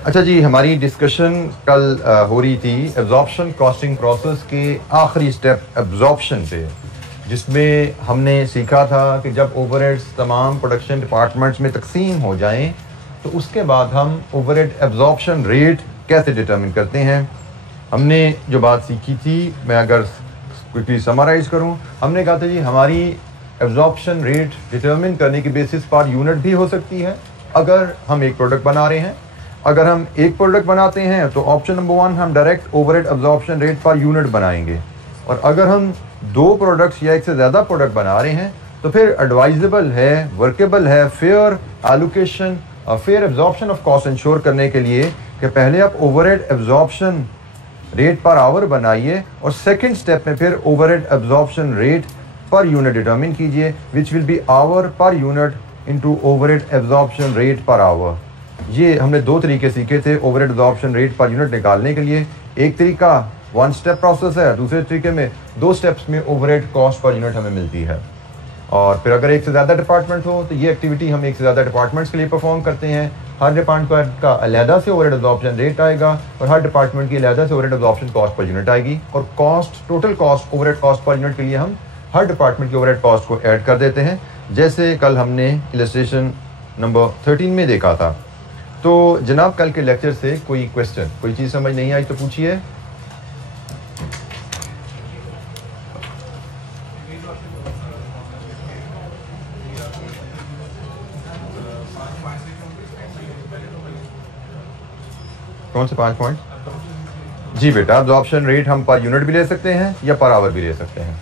अच्छा जी, हमारी डिस्कशन कल हो रही थी एब्जॉर्प्शन कॉस्टिंग प्रोसेस के आखिरी स्टेप एब्जॉर्प्शन पे, जिसमें हमने सीखा था कि जब ओवरहेड्स तमाम प्रोडक्शन डिपार्टमेंट्स में तकसीम हो जाएं तो उसके बाद हम ओवरहेड एब्जॉर्प्शन रेट कैसे डिटरमिन करते हैं। हमने जो बात सीखी थी, मैं अगर क्विकली समराइज करूं, हमने कहा था जी हमारी एब्जॉर्प्शन रेट डिटरमिन करने की बेसिस पर यूनिट भी हो सकती है अगर हम एक प्रोडक्ट बना रहे हैं। अगर हम एक प्रोडक्ट बनाते हैं तो ऑप्शन नंबर 1 हम direct overhead absorption rate per unit बनाएंगे, और अगर हम 2 प्रोडक्ट्स या एक से ज़्यादा प्रोडक्ट बना रहे हैं तो फिर एडवाइजेबल है, वर्केबल है फेयर एलोकेशन और fair absorption of cost ensure करने के लिए कि पहले आप overhead absorption rate per hour बनाइए और सेकंड स्टेप में फिर overhead absorption rate per unit determine कीजिए, which will be hour per unit into overhead absorption rate per hour. ये हमने 2 तरीके सीखे थे overhead absorption rate per unit निकालने के लिए। एक तरीका 1 स्टेप प्रोसेस है, दूसरे तरीके में 2 स्टेप्स में ओवरहेड कॉस्ट पर यूनिट हमें मिलती है। और फिर अगर एक से ज़्यादा डिपार्टमेंट हो तो ये एक्टिविटी हम एक से ज़्यादा डिपार्टमेंट्स के लिए परफॉर्म करते हैं। हर डिपार्टमेंट का अलहदा से ओवरहेड एब्जॉर्प्शन रेट आएगा और हर डिपार्टमेंट की अलहदा से overhead absorption cost per unit आएगी, और cost total cost overhead cost per unit के लिए हम हर डिपार्टमेंट की ओवरहेड कॉस्ट को ऐड कर देते हैं, जैसे कल हमने इलस्ट्रेशन नंबर 13 में देखा था। तो जनाब, कल के लेक्चर से कोई क्वेश्चन, कोई चीज़ समझ नहीं आई तो पूछिए। कौन से 5 पॉइंट? जी बेटा, एब्जॉर्प्शन रेट हम पर यूनिट भी ले सकते हैं या पर आवर भी ले सकते हैं।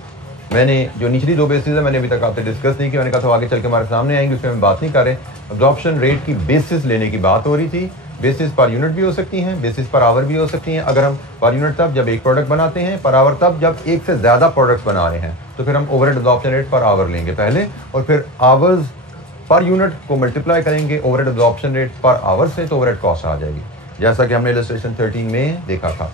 मैंने जो निचली 2 बेसिस है मैंने अभी तक आपसे डिस्कस नहीं किया, मैंने कहा था आगे चल के हमारे सामने आएंगे, उसमें हम बात नहीं कर रहे। एब्जॉर्प्शन रेट की बेसिस लेने की बात हो रही थी। बेसिस पर यूनिट भी हो सकती हैं, बेसिस पर आवर भी हो सकती हैं। अगर हम पर यूनिट तब जब एक प्रोडक्ट बनाते हैं, पर आवर तब जब एक से ज़्यादा प्रोडक्ट्स बना रहे हैं, तो फिर हम overhead absorption rate per our लेंगे पहले, और फिर आवर्स पर यूनिट को मल्टीप्लाई करेंगे overhead absorption rate per our से, तो ओवरहेड कॉस्ट आ जाएगी, जैसा कि हमने इलस्ट्रेशन 13 में देखा था।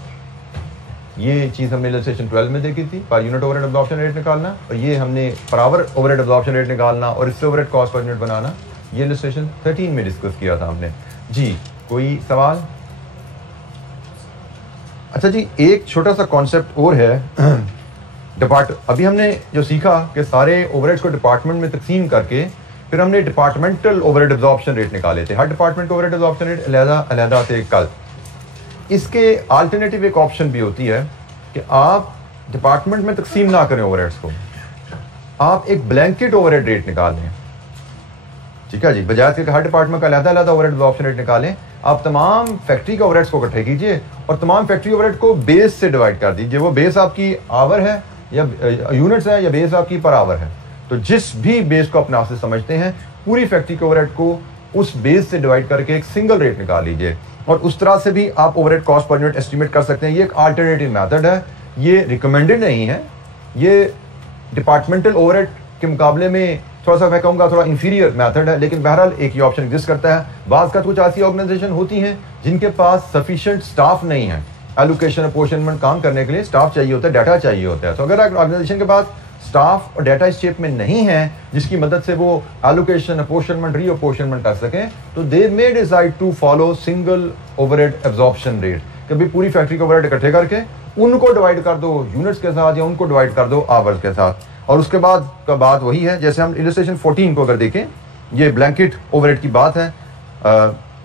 ये चीज़ हमने इलस्ट्रेशन 12 में देखी थी, per unit overhead absorption rate निकालना, और ये हमने per hour overhead absorption rate निकालना और इससे ओवरहेड कॉस्ट पर यूनिट बनाना, ये इलस्ट्रेशन 13 में डिस्कस किया था हमने। जी, कोई सवाल? अच्छा जी, एक छोटा सा कॉन्सेप्ट और है। अभी हमने जो सीखा कि सारे ओवरहेड्स को डिपार्टमेंट में तकसीम करके फिर हमने डिपार्टमेंटल ओवरहेड एब्जॉर्प्शन रेट निकाले थे। हर डिपार्टमेंट का ओवरहेड एब्जॉर्प्शन रेट अलहदा थे कल। इसके अल्टरनेटिव एक ऑप्शन भी होती है कि आप डिपार्टमेंट में तकसीम ना करें ओवरहेड्स को, आप एक ब्लैंकेट ओवरहेड रेट निकाल लें। ठीक है जी, बजाय के हर डिपार्टमेंट का अलग-अलग ओवरहेड एब्जॉर्प्शन रेट निकालें, आप तमाम फैक्ट्री के ओवरहेड्स को इकट्ठे कीजिए और तमाम फैक्ट्री ओवरहेड को बेस से डिवाइड कर दीजिए। वो बेस आपकी आवर है या यूनिट्स है या बेस आपकी पर आवर है, तो जिस भी बेस को अपने आप से समझते हैं, पूरी फैक्ट्री के ओवरहेड को उस बेस से डिवाइड करके एक सिंगल रेट निकाल लीजिए, और उस तरह से भी आप overhead cost per unit estimate कर सकते हैं। ये एक अल्टरनेटिव मेथड है, ये रिकमेंडेड नहीं है, ये डिपार्टमेंटल ओवरहेड के मुकाबले में थोड़ा सा मैं कहूँगा थोड़ा इंफीरियर मेथड है, लेकिन बहरहाल एक ही ऑप्शन एग्जिस्ट करता है। बाज़ का कुछ ऐसी ऑर्गेनाइजेशन होती हैं जिनके पास सफिशिएंट स्टाफ नहीं है, एलोकेशन अपोर्शनमेंट काम करने के लिए स्टाफ चाहिए होता है, डाटा चाहिए होता है। तो अगर ऑर्गेनाइजेशन के पास स्टाफ और डाटा इस शेप में नहीं है जिसकी मदद से वो एलोकेशन अपोर्शनमेंट री अपोर्शनमेंट कर सकें, तो they may decide to follow single overhead absorption rate. कभी पूरी फैक्ट्री के ओवरहेड इकट्ठे करके उनको डिवाइड कर दो यूनिट्स के साथ या उनको डिवाइड कर दो आवर्स के साथ, और उसके बाद का बात वही है। जैसे हम इलस्ट्रेशन 14 को अगर देखें, ये ब्लैंकेट ओवरहेड की बात है,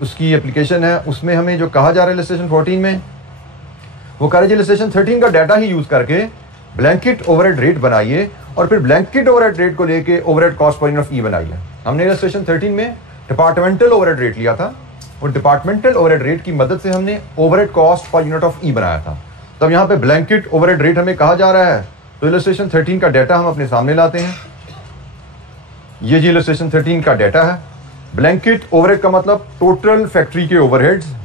उसकी एप्लीकेशन है। उसमें हमें जो कहा जा रहा है इलस्ट्रेशन 14 में, वो कह रहे हैं इलस्ट्रेशन 13 का डाटा ही यूज करके ब्लैंकेट ओवरहेड रेट बनाइए और फिर ब्लैंकेट ओवरहेड रेट को लेके overhead cost per unit of E बनाइए। हमने इलस्ट्रेशन 13 में डिपार्टमेंटल ओवरहेड रेट लिया था और डिपार्टमेंटल ओवरहेड रेट की मदद से हमने overhead cost per unit of E बनाया था। तब यहाँ पे ब्लैंकेट ओवरहेड रेट हमें कहा जा रहा है, तो इलस्ट्रेशन 13 का डाटा हम अपने सामने लाते हैं। ये जी इलस्ट्रेशन 13 का डाटा है। ब्लैंकेट ओवरहेड का मतलब टोटल फैक्ट्री के ओवरहेड्स,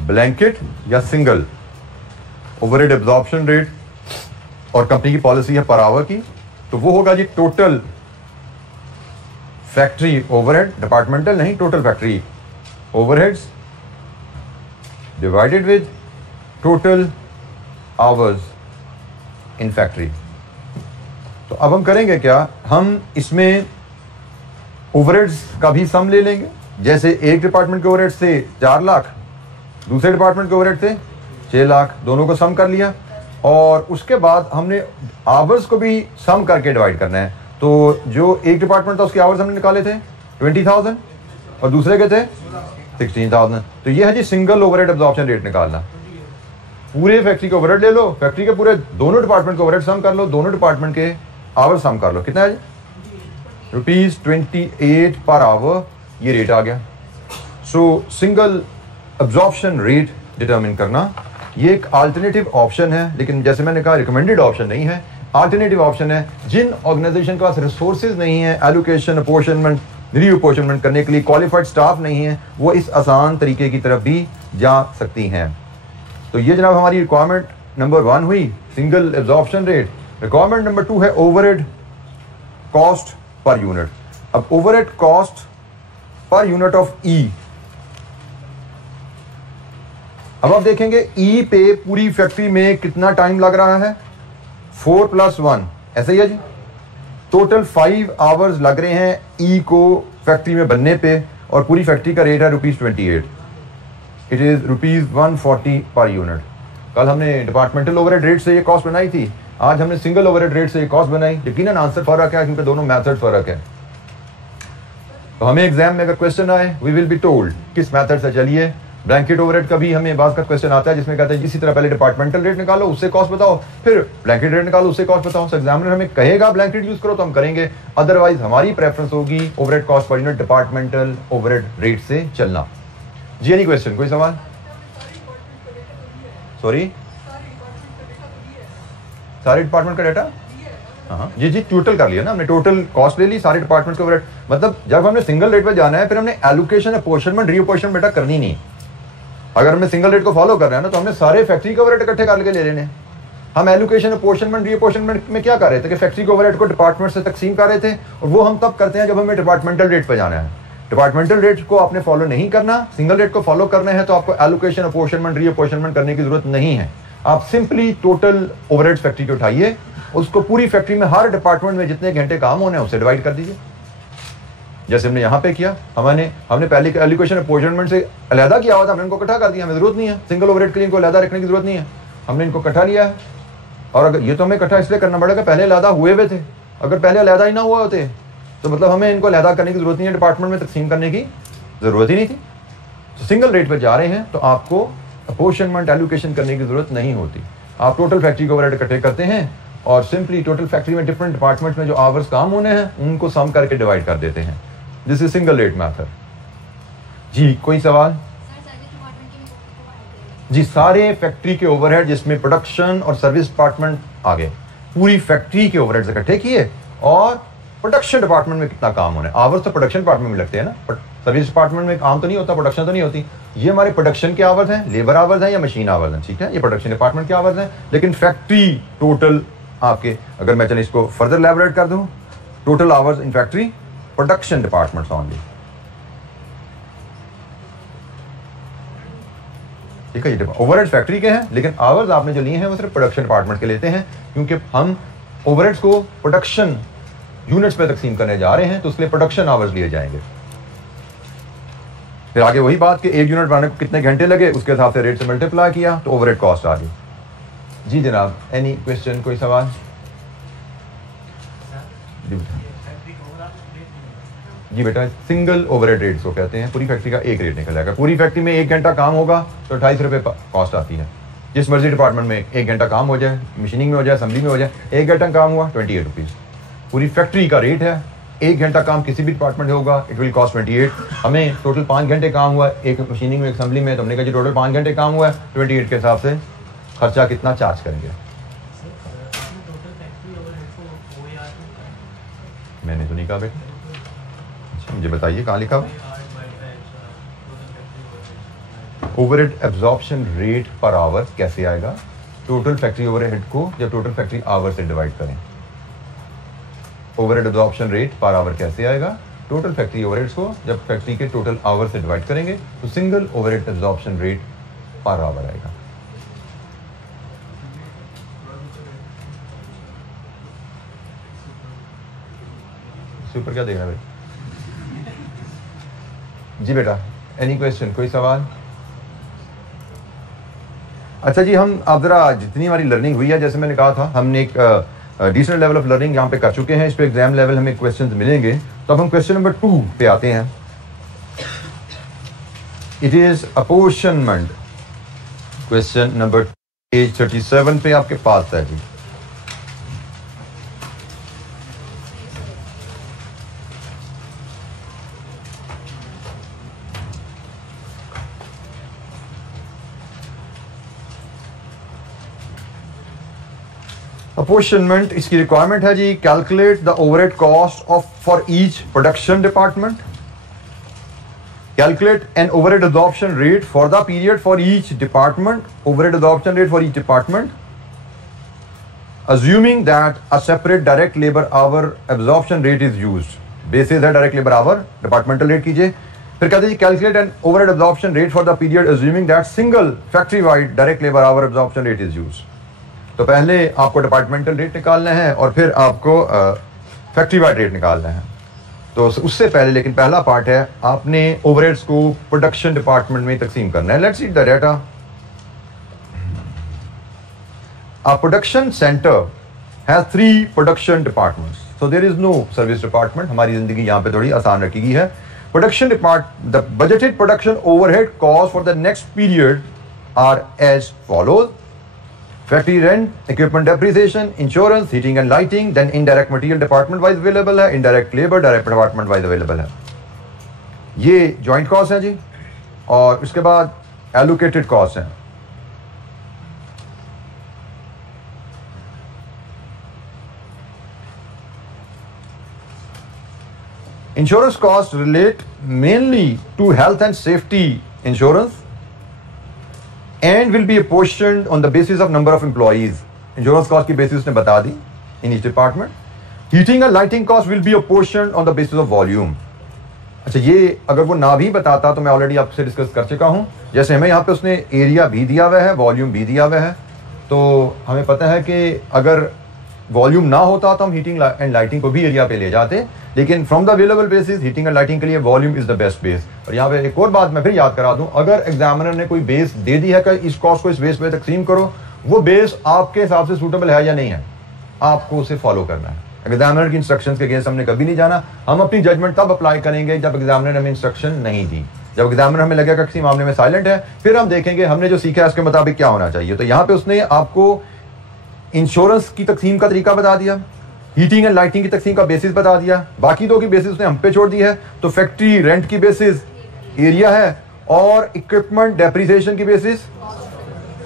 ब्लैंकेट या सिंगल ओवरहेड एब्जॉर्प्शन रेट, और कंपनी की पॉलिसी है पर आवर की, तो वो होगा जी टोटल फैक्ट्री ओवरहेड, डिपार्टमेंटल नहीं, total factory overheads divided with total hours in factory. तो अब हम करेंगे क्या, हम इसमें ओवरहेड्स का भी सम ले लेंगे। जैसे एक डिपार्टमेंट के ओवरहेड से 4 लाख, दूसरे डिपार्टमेंट के ओवरहेड से 6 लाख, दोनों को सम कर लिया। और उसके बाद हमने आवर्स को भी सम करके डिवाइड करना है। तो जो एक डिपार्टमेंट था उसके आवर्स हमने निकाले थे 20,000 और दूसरे के थे 16,000। तो ये है जी सिंगल ओवरहेड एब्जॉर्प्शन रेट निकालना। पूरे फैक्ट्री के ओवरहेड ले लो, फैक्ट्री के पूरे दोनों डिपार्टमेंट के ओवरहेड सम कर लो, दोनों डिपार्टमेंट के आवर सम कर लो। कितना है जी? ₹28 पर आवर ये रेट आ गया। सो सिंगल एब्जॉर्प्शन रेट डिटरमिन करना ये एक अल्टरनेटिव ऑप्शन है, लेकिन जैसे मैंने कहा रिकमेंडेड ऑप्शन नहीं है, अल्टरनेटिव ऑप्शन है। जिन ऑर्गेनाइजेशन के पास रिसोर्सेज नहीं है एलोकेशन, अपॉर्शनमेंट, रीअपॉर्शनमेंट करने के लिए क्वालिफाइड स्टाफ नहीं है, वो इस आसान तरीके की तरफ भी जा सकती हैं। तो ये जनाब हमारी रिक्वायरमेंट नंबर 1 हुई, single absorption rate. Requirement number 2 है ओवरहेड कॉस्ट पर यूनिट। अब overhead cost per unit of E, अब आप देखेंगे ई पे पूरी फैक्ट्री में कितना टाइम लग रहा है, 4 + 1 ऐसे ही है जी। टोटल 5 आवर्स लग रहे हैं ई को फैक्ट्री में बनने पे, और पूरी फैक्ट्री का रेट है ₹28। It is ₹140 per unit. कल हमने डिपार्टमेंटल ओवरहेड रेट से ये कॉस्ट बनाई थी, आज हमने सिंगल ओवरहेड रेट से ये कॉस्ट बनाई। यकीनन आंसर फर्क है क्योंकि दोनों मेथड फर्क है। तो हमें एग्जाम में अगर क्वेश्चन आए वी विल बी टोल्ड किस मेथड से चलिए। ब्लैंकेट ओवरहेड का भी हमें बात का क्वेश्चन आता है जिसमें कहते हैं इसी तरह पहले डिपार्टमेंटल रेट निकालो उससे कॉस्ट बताओ, फिर ब्लैंकेट रेट निकालो उससे कॉस्ट बताओ। एग्जामिनर हमें कहेगा ब्लैंकेट यूज करो तो हम करेंगे, अदरवाइज हमारी प्रेफरेंस होगी overhead cost per unit departmental overhead rate से चलना। जी एनी क्वेश्चन, कोई सवाल? सॉरी, सारे डिपार्टमेंट का डेटा? हाँ जी टोटल कर लिया ना हमने, टोटल कॉस्ट ले ली सारे डिपार्टमेंट के ओवरहेड। मतलब जब हमने सिंगल रेट पे जाना है फिर हमने एलोकेशन, अपॉर्शनमेंट, रीअपॉर्शनमेंट बेटा करनी नहीं। अगर हमें सिंगल रेट को फॉलो कर रहे हैं ना तो हमने सारे फैक्ट्री के ओवरहेड इकट्ठे करके ले लेने। हम एलोकेशन, अपॉर्शनमेंट, रीअपॉर्शनमेंट में क्या कर रहे थे कि फैक्ट्री के ओवरहेड को डिपार्टमेंट से तकसीम कर रहे थे, और वो हम तब करते हैं जब हमें डिपार्टमेंटल रेट पे जाना है। डिपार्टमेंटल रेट को आपने फॉलो नहीं करना, सिंगल रेट को फॉलो करना है तो आपको एलोकेशन, अपॉर्शनमेंट, रीअपॉर्शनमेंट करने की जरूरत नहीं है। आप सिंपली टोटल ओवरहेड फैक्ट्री के उठाइए, उसको पूरी फैक्ट्री में हर डिपार्टमेंट में जितने घंटे काम होने हैं उससे डिवाइड कर दीजिए। जैसे हमने यहाँ पे किया, हमने पहले एलोकेशन, अपॉर्शनमेंट से अलहदा किया हुआ था, हमने इनको इकट्ठा कर दिया। हमें जरूरत नहीं है सिंगल ओवरहेड के लिए इनको अलहदा रखने की जरूरत नहीं है, हमने इनको इकट्ठा लिया है। और अगर ये तो हमें इकट्ठा इसलिए करना पड़ेगा पहले अलहदा हुए हुए थे, अगर पहले अलहदा ही ना हुआ होते तो मतलब हमें इनको अलहदा करने की जरूरत नहीं है, डिपार्टमेंट में तकसीम करने की जरूरत ही नहीं थी। तो सिंगल रेट पर जा रहे हैं तो आपको अपॉर्शनमेंट, एलोकेशन करने की जरूरत नहीं होती। आप टोटल फैक्ट्री के ओवरहेड इकट्ठे करते हैं और सिंपली टोटल फैक्ट्री में डिफरेंट डिपार्टमेंट में जो आवर्स काम होने हैं उनको सम करके डिवाइड कर देते हैं। This is single rate method. जी कोई सवाल? जी सारे फैक्ट्री के ओवरहेड जिसमें प्रोडक्शन और सर्विस डिपार्टमेंट आ गए, पूरी फैक्ट्री के ओवरहेड इकट्ठे किए और प्रोडक्शन डिपार्टमेंट में कितना काम होना है। आवर्स तो प्रोडक्शन डिपार्टमेंट में लगते हैं ना, सर्विस डिपार्टमेंट में काम तो नहीं होता, प्रोडक्शन तो नहीं होती। ये हमारे प्रोडक्शन के आवर्स हैं, लेबर आवर्स हैं या मशीन आवर्स हैं, ठीक है, ये प्रोडक्शन डिपार्टमेंट के आवर्स हैं। लेकिन फैक्ट्री टोटल आपके, अगर मैं चलिए इसको फर्दर एलैबोरेट कर दूं, total hours in factory production departments only, ठीक है। ये ओवरहेड्स फैक्ट्री के हैं लेकिन आवर्स आपने जो लिए हैं वो सिर्फ प्रोडक्शन डिपार्टमेंट के लेते हैं, क्योंकि हम ओवरहेड्स को प्रोडक्शन यूनिट्स पे तकसीम करने जा रहे हैं तो उसके प्रोडक्शन आवर्स लिए जाएंगे। फिर आगे वही बात कि एक यूनिट बनाने को कितने घंटे लगे उसके हिसाब से रेट से मल्टीप्लाई किया तो ओवरहेड कॉस्ट आ गई। जी जनाब, एनी क्वेश्चन, कोई सवाल? जी बेटा सिंगल ओवरहेड रेट्स को कहते हैं, पूरी फैक्ट्री का एक रेट निकल जाएगा। पूरी फैक्ट्री में 1 घंटा काम होगा तो 28 रुपये कॉस्ट आती है। जिस मर्जी डिपार्टमेंट में 1 घंटा काम हो जाए, मशीनिंग में हो जाए, असेंबली में हो जाए, 1 घंटा काम हुआ 28 रुपीज़ पूरी फैक्ट्री का रेट है। 1 घंटा काम किसी भी डिपार्टमेंट में होगा इट विल कॉस्ट 28। हमें टोटल 5 घंटे काम हुआ एक मशीनिंग में, एक असेंबली में, तो हमने कहा जी टोटल 5 घंटे काम हुआ है, 28 के हिसाब से खर्चा कितना चार्ज करेंगे। मैंने तो नहीं कहा बेटा, अच्छा मुझे बताइए कहाँ लिखा हुआ? Overhead absorption rate per our कैसे आएगा? टोटल फैक्ट्री ओवरहेड को जब टोटल फैक्ट्री आवर से डिवाइड करें, overhead absorption rate per our कैसे आएगा? टोटल फैक्ट्री ओवरहेड्स को जब फैक्ट्री के टोटल आवर से डिवाइड करेंगे तो single overhead absorption rate per our आएगा। इसके ऊपर क्या देख रहा है भाई? जी बेटा, एनी क्वेश्चन, कोई सवाल? अच्छा जी, हम अब जरा जितनी हमारी लर्निंग हुई है, जैसे मैंने कहा था, हमने एक डिसेंट लेवल ऑफ लर्निंग यहाँ पे कर चुके हैं। इस पे एग्जाम लेवल हमें क्वेश्चंस मिलेंगे। तो अब हम क्वेश्चन नंबर 2 पे आते हैं। It is apportionment. Question number page 37 पे आपके पास है जी। अपोर्शनमेंट, इसकी रिक्वायरमेंट है जी, calculate the overhead cost of for each production department, calculate an overhead absorption rate for the period for each department, overhead absorption rate for each department, assuming that a separate direct labor hour absorption rate is used. Basis है direct labor hour, departmental rate कीजिए। फिर कहते हैं calculate an overhead absorption rate for the period assuming that single factory wide direct labor hour absorption rate is used. तो पहले आपको departmental rate निकालना है और फिर आपको factory wide rate निकालना है। तो उससे पहले, लेकिन पहला पार्ट है, आपने ओवरहेड्स को प्रोडक्शन डिपार्टमेंट में तकसीम करना है। Let's see the data. A production centre has 3 production departments, so there is no service department. हमारी जिंदगी यहाँ पे थोड़ी आसान रखी गई है। Production department, the budgeted production overhead cost for the next period are as follows: factory rent, equipment depreciation, insurance, heating and lighting, then indirect material department wise available है, indirect labour direct department wise available है। ये joint cost है जी, और उसके बाद allocated cost है। Insurance cost relate mainly to health and safety insurance and will be apportioned on the basis of number of employees. Insurance cost की basis ने बता दी in each department. Heating and lighting cost will be apportioned on the basis of volume. अच्छा, ये अगर वो ना भी बताता तो मैं ऑलरेडी आपसे डिस्कस कर चुका हूँ। जैसे हमें यहाँ पे उसने एरिया भी दिया हुआ है, वॉल्यूम भी दिया हुआ है, तो हमें पता है कि अगर वॉल्यूम ना होता तो हम हीटिंग एंड लाइटिंग को भी एरिया पे ले जाते, लेकिन from the available basis heating and lighting के लिए volume is the best base. और यहाँ पे एक और बात मैं फिर याद करा दूं, अगर एग्जामिनर ने कोई बेस दे दी है कि इस कॉस्ट को इस बेस पे तकसीम करो, वो बेस आपके हिसाब से सूटेबल है या नहीं है, आपको उसे फॉलो करना है। एग्जामिनर की इंस्ट्रक्शंस के अगेंस्ट हमने कभी नहीं जाना। हम अपनी जजमेंट तब अप्लाई करेंगे जब एग्जामिनर ने हमें इंस्ट्रक्शन नहीं दी। जब एग्जामिनर हमें लगेगा किसी मामले में साइलेंट है, फिर हम देखेंगे हमने जो सीखा है उसके मुताबिक क्या होना चाहिए। तो यहाँ पे उसने आपको इंश्योरेंस की तकसीम का तरीका बता दिया, हीटिंग एंड लाइटिंग की तकसीम का बेसिस बता दिया, बाकी दो की बेसिस उसने हम पे छोड़ दी है। तो फैक्ट्री रेंट की बेसिस एरिया है और इक्विपमेंट डेप्रिसिएशन की बेसिस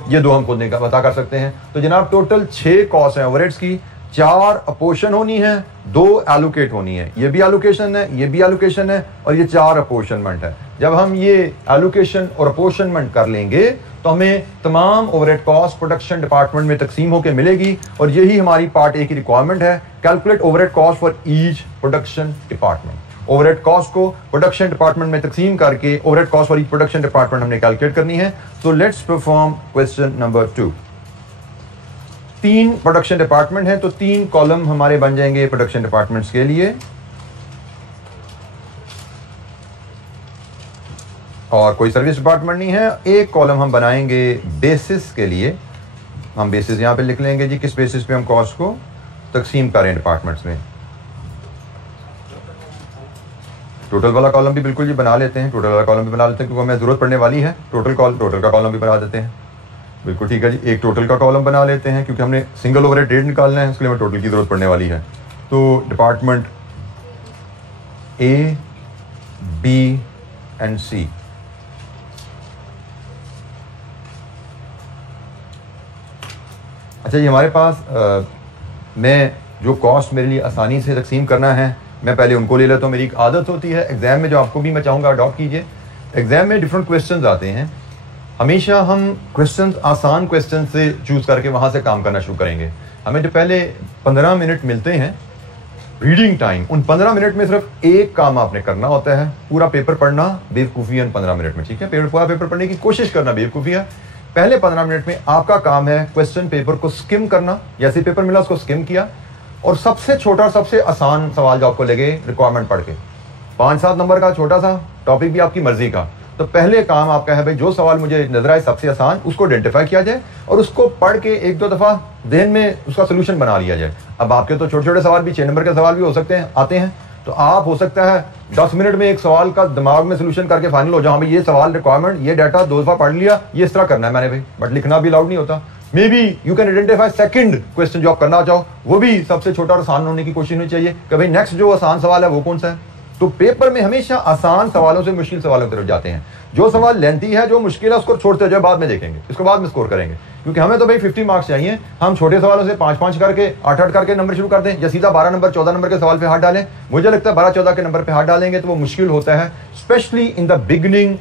ये दो हम खुद नहीं बता कर सकते हैं। तो जनाब टोटल 6 कॉस्ट है ओवरहेड्स की, 4 अपोर्शन होनी है, 2 एलोकेट होनी है। ये भी एलोकेशन है, ये भी एलोकेशन है, और ये 4 अपोर्शनमेंट है। जब हम ये एलोकेशन और अपोर्शनमेंट कर लेंगे तो हमें तमाम ओवरहेड कॉस्ट प्रोडक्शन डिपार्टमेंट में तकसीम होकर मिलेगी, और यही हमारी पार्ट ए की रिक्वायरमेंट है। Calculate overhead cost for each production department. Overhead cost को प्रोडक्शन डिपार्टमेंट में तकसीम करके overhead cost for each production department हमने कैलकुलेट करनी है। So let's perform question number 2। 3 production department है, तो 3 कॉलम हमारे बन जाएंगे प्रोडक्शन डिपार्टमेंट्स के लिए, और कोई सर्विस डिपार्टमेंट नहीं है। एक कॉलम हम बनाएंगे बेसिस के लिए। हम बेसिस यहां पे लिख लेंगे जी, किस बेसिस पे हम कॉस्ट को तकसीम करें डिपार्टमेंट्स में। टोटल वाला कॉलम भी बिल्कुल जी बना लेते हैं, टोटल वाला कॉलम भी बना लेते हैं क्योंकि हमें जरूरत पड़ने वाली है। टोटल का कॉलम भी बना देते हैं, बिल्कुल ठीक है जी। एक टोटल का कॉलम बना लेते हैं क्योंकि हमने सिंगल ओवरहेड रेट निकालना है, इसके लिए हमें टोटल की जरूरत पड़ने वाली है। तो डिपार्टमेंट ए, बी एंड सी, अच्छा ये हमारे पास मैं जो कॉस्ट मेरे लिए आसानी से तकसीम करना है, मैं पहले उनको ले लेता हूँ। मेरी एक आदत होती है एग्जाम में, जो आपको भी मैं चाहूँगा अडॉप्ट कीजिए। एग्जाम में डिफरेंट क्वेश्चंस आते हैं, हमेशा हम क्वेश्चंस आसान क्वेश्चन से चूज करके वहाँ से काम करना शुरू करेंगे। हमें जो पहले 15 मिनट मिलते हैं रीडिंग टाइम, उन 15 मिनट में सिर्फ एक काम आपने करना होता है, पूरा पेपर पढ़ना बेवकूफ़ी है 15 मिनट में, ठीक है। पूरा पेपर पढ़ने की कोशिश करना बेवकूफ़ी है। पहले 15 मिनट में आपका काम है क्वेश्चन पेपर को स्किम करना। जैसे पेपर मिला उसको स्किम किया, और सबसे छोटा सबसे आसान सवाल जो आपको लगे रिक्वायरमेंट पढ़ के, 5-7 नंबर का छोटा सा टॉपिक भी आपकी मर्जी का, तो पहले काम आपका है भाई जो सवाल मुझे नजर आए सबसे आसान उसको आइडेंटिफाई किया जाए और उसको पढ़ के 1-2 दफा दिन में उसका सोल्यूशन बना लिया जाए। अब आपके तो छोटे छोटे सवाल भी 6 नंबर के सवाल भी हो सकते हैं, आते हैं, तो आप हो सकता है 10 मिनट में एक सवाल का दिमाग में सोल्यूशन करके फाइनल हो जाओ, भाई ये सवाल रिक्वायरमेंट ये डाटा 2 दफा पढ़ लिया, ये इस तरह करना है मैंने भाई, बट लिखना भी अलाउड नहीं होता। May be you can identify second question जो आप करना चाहो, वो भी सबसे छोटा और आसान होने की कोशिश होनी चाहिए कि भाई नेक्स्ट जो आसान सवाल है वो कौन सा है। तो पेपर में हमेशा आसान सवालों से मुश्किल सवालों की तरफ जाते हैं। जो सवाल लेंथी है, जो मुश्किल है, उसको छोड़ते जाए, बाद में देखेंगे, इसको बाद में स्कोर करेंगे, क्योंकि हमें तो भाई 50 मार्क्स चाहिए। हम छोटे सवालों से 5-5 करके 8-8 करके नंबर शुरू कर दें या सीधा 12 नंबर 14 नंबर के सवाल पे हाथ डालें। मुझे लगता है 12-14 के नंबर पे हाथ डालेंगे तो वो मुश्किल होता है, specially in the beginning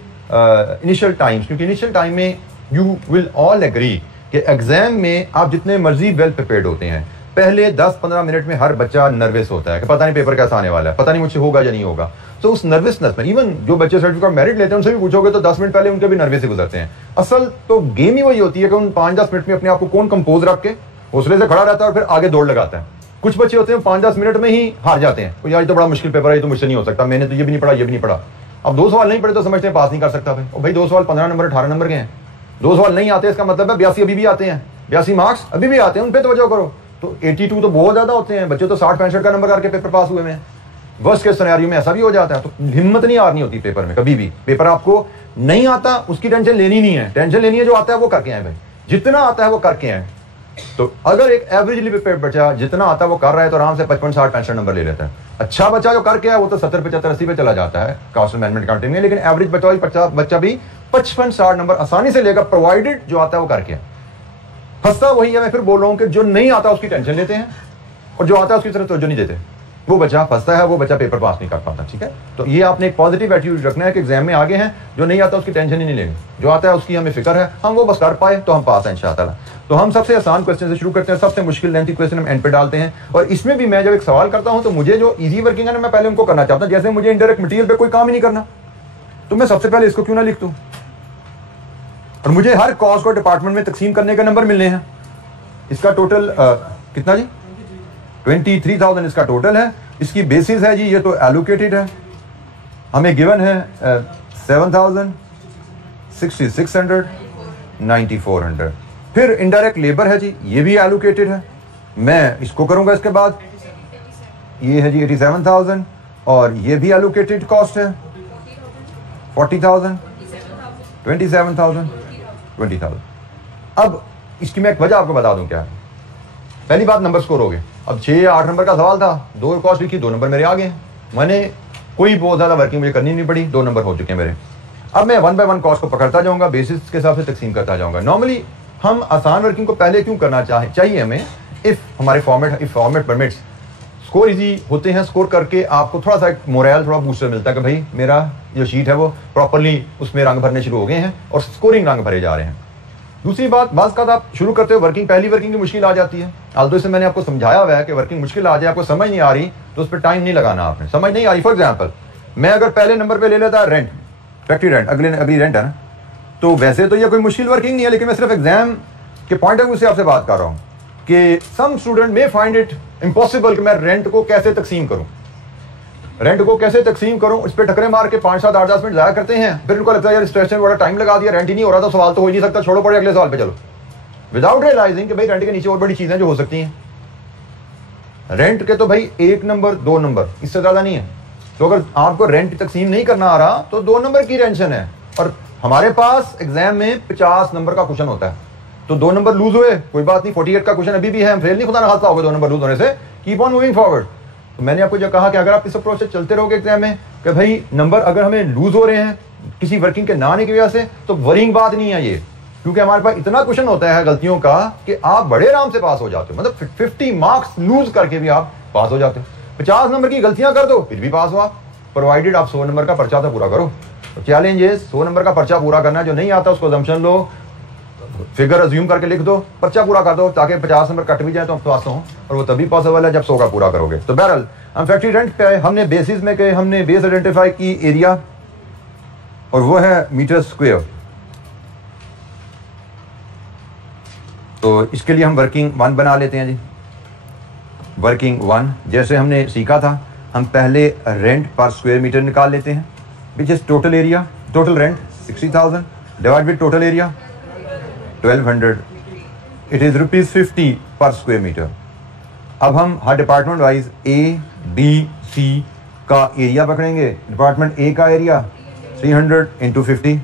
initial times, क्योंकि इनिशियल टाइम में यू विल ऑल एग्री कि एग्जाम में आप जितने मर्जी वेल प्रिपेयर्ड होते हैं, पहले 10-15 मिनट में हर बच्चा नर्वस होता है कि पता नहीं पेपर कैसा आने वाला है, पता नहीं मुझसे होगा या नहीं होगा। तो उस नर्वसनेस में इवन जो बच्चे सर्टिफिकेट मेरिट लेते हैं उनसे भी पूछोगे तो 10 मिनट पहले उनके भी नर्वस से गुजरते हैं। असल तो गेम ही वही होती है कि उन 5-10 मिनट में अपने आप को कौन कंपोज रख के हौसले से खड़ा रहता है और फिर आगे दौड़ लगाता है। कुछ बच्चे होते हैं 5-10 मिनट में ही हार जाते हैं, यार ये तो बड़ा मुश्किल पेपर है, ये तो मुझसे नहीं हो सकता, मैंने तो ये भी नहीं पढ़ा, ये भी नहीं पढ़ा। अब 2 सवाल नहीं पढ़े तो समझते हैं पास नहीं कर सकता भाई, और भाई 2 सवाल 15 नंबर 18 नंबर के हैं, 2 सवाल नहीं आते इसका मतलब है 82 अभी भी आते हैं, 82 मार्क्स अभी भी आते हैं, उन पे तवज्जो करो। तो 82 तो बहुत ज्यादा होते हैं, बच्चे तो 60-65 का नंबर करके पेपर पास हुए हैं। वर्स्ट के सिनेरियो में ऐसा भी हो जाता है। तो हिम्मत नहीं हारनी होती पेपर में कभी भी। पेपर आपको नहीं आता उसकी टेंशन लेनी नहीं है, टेंशन लेनी है जो आता है वो करके आए भाई, जितना आता है वो करके आए। तो अगर एक एवरेजली प्रिपेयर्ड बच्चा जितना आता है वो कर रहा है तो आराम से 55-60-65 नंबर ले लेता है। अच्छा बच्चा जो करके आया वो तो 70-75-80 पे चला जाता है कास्ट मैनेजमेंट काउंटिंग में, लेकिन एवरेज बच्चा भी 55-60 नंबर आसानी से लेकर, प्रोवाइडेड जो आता है वो करके आए। फंसता वही है, मैं फिर बोल रहा हूं कि जो नहीं आता उसकी टेंशन लेते हैं और जो आता है उसकी तरफ तवज्जो नहीं देते, वो बच्चा फंसता है, वो बच्चा पेपर पास नहीं कर पाता। ठीक है, तो ये आपने एक पॉजिटिव एटीट्यूड रखना है कि एग्जाम में आगे हैं, जो नहीं आता उसकी टेंशन ही नहीं लेनी, जो आता है उसकी हमें फिक्र है, हम वो बस कर पाए तो हम पास हैं इंशाअल्लाह। तो हम सबसे आसान क्वेश्चन से शुरू करते हैं, सबसे मुश्किल लेंथी क्वेश्चन हम एंड पे डालते हैं। और इसमें भी मैं जब एक सवाल करता हूं तो मुझे जो इजी वर्किंग है ना, मैं पहले उनको करना चाहता हूं। जैसे मुझे इंडायरेक्ट मटेरियल पे कोई काम ही नहीं करना, तो मैं सबसे पहले इसको क्यों ना लिख दूं, और मुझे हर कॉस्ट को डिपार्टमेंट में तकसीम करने के नंबर मिलने हैं। इसका टोटल कितना जी, 23,000 इसका टोटल है। इसकी बेसिस है जी, ये तो एलोकेटेड है, हमें गिवन है 7,000, 6,600, 9,400। फिर इनडायरेक्ट लेबर है जी, ये भी एलोकेटेड है, मैं इसको करूंगा। इसके बाद ये है जी 87,000 और ये भी एलोकेटेड कॉस्ट है 40,000, 27,000, 20,000। अब इसकी मैं एक वजह आपको बता दूं क्या है। पहली बात, नंबर स्कोर हो गए। अब 6 या 8 नंबर का सवाल था, 2 कॉस्ट लिखी, 2 नंबर मेरे आ गए। मैंने कोई बहुत ज्यादा वर्किंग मुझे करनी नहीं पड़ी, 2 नंबर हो चुके हैं मेरे। अब मैं 1 बाय 1 कॉस्ट को पकड़ता जाऊंगा, बेसिस के हिसाब से तकसीम करता जाऊंगा। नॉर्मली हम आसान वर्किंग को पहले क्यों करना चाहिए हमें, इफ हमारे फॉर्मेट परमिट्स। स्कोर इजी होते हैं, स्कोर करके आपको थोड़ा सा मोरल थोड़ा बूस्टर मिलता है कि भाई मेरा जो शीट है वो प्रॉपरली उसमें रंग भरने शुरू हो गए हैं और स्कोरिंग रंग भरे जा रहे हैं। दूसरी बात, बात का आप शुरू करते हो वर्किंग, पहली वर्किंग की मुश्किल आ जाती है। आल्दो इससे मैंने आपको समझाया हुआ है कि वर्किंग मुश्किल आ जाए, आपको समझ नहीं आ रही तो उस पर टाइम नहीं लगाना। आपने समझ नहीं आ रही, फॉर एग्जांपल मैं अगर पहले नंबर पे ले लेता रेंट, फैक्ट्री रेंट, अगली रेंट है ना, तो वैसे तो ये कोई मुश्किल वर्किंग नहीं है, लेकिन मैं सिर्फ एग्जाम के पॉइंट ऑफ व्यू से आपसे बात कर रहा हूँ कि some student may find it impossible कि मैं रेंट को कैसे तकसीम करूँ, रेंट को कैसे तकसीम करूं। इस पे टकरे मार के 5, 7, 8, 10 मिनट जाया करते हैं, फिर उनको लगता है यार स्ट्रेस में बड़ा टाइम लगा दिया, रेंट ही नहीं हो रहा, तो सवाल तो हो ही नहीं सकता, छोड़ो पड़े अगले सवाल पे चलो, विदाउट रियलाइजिंग कि भाई रेंट के नीचे और बड़ी चीजें जो हो सकती हैं। रेंट के तो भाई 1 नंबर 2 नंबर, इससे ज्यादा नहीं है। तो अगर आपको रेंट तकसीम नहीं करना आ रहा तो 2 नंबर की टेंशन है। और हमारे पास एग्जाम में 50 नंबर का क्वेश्चन होता है, तो 2 नंबर लूज हुए कोई बात नहीं, 48 का क्वेश्चन अभी भी है, हम फेल नहीं खुदा ना खास्ता होगा 2 नंबर लूज होने से, कीप ऑन मूविंग फॉरवर्ड। तो मैंने आपको जो कहा कि अगर आप इस अप्रोच से चलते रहोगे एग्जाम में कि भाई नंबर अगर हमें लूज हो रहे हैं किसी वर्किंग के ना आने की वजह से, तो वरिंग बात नहीं है ये, क्योंकि हमारे पास इतना क्वेश्चन होता है गलतियों का कि आप बड़े आराम से पास हो जाते हो। मतलब 50 मार्क्स लूज करके भी आप पास हो जाते हो। 50 नंबर की गलतियां कर दो फिर भी पास हो आप, प्रोवाइडेड आप 100 नंबर का पर्चा तो पूरा करो। तो चैलेंज है 100 नंबर का पर्चा पूरा करना। जो नहीं आता उसको अजम्पशन लो, फिगर अज्यूम करके लिख दो, पर्चा पूरा कर दो, ताकि 50 नंबर कट भी जाए तो आप पास हो, और वो तभी पॉसिबल है जब 100 का पूरा करोगे। तो बहरहाल हम फैक्ट्री रेंट पे हमने बेसिस में के हमने बेस आइडेंटिफाई की एरिया, और वो है मीटर स्क्वायर। तो इसके लिए हम वर्किंग 1 बना लेते हैं जी। वर्किंग 1 जैसे हमने सीखा था, हम पहले रेंट पर स्क्वायर मीटर निकाल लेते हैं, which is total area, total rent 60,000 divide with total area 1200, it is ₹50 per square metre. अब हम हर department wise A B C का एरिया पकड़ेंगे। डिपार्टमेंट ए का एरिया 300 इंटू 50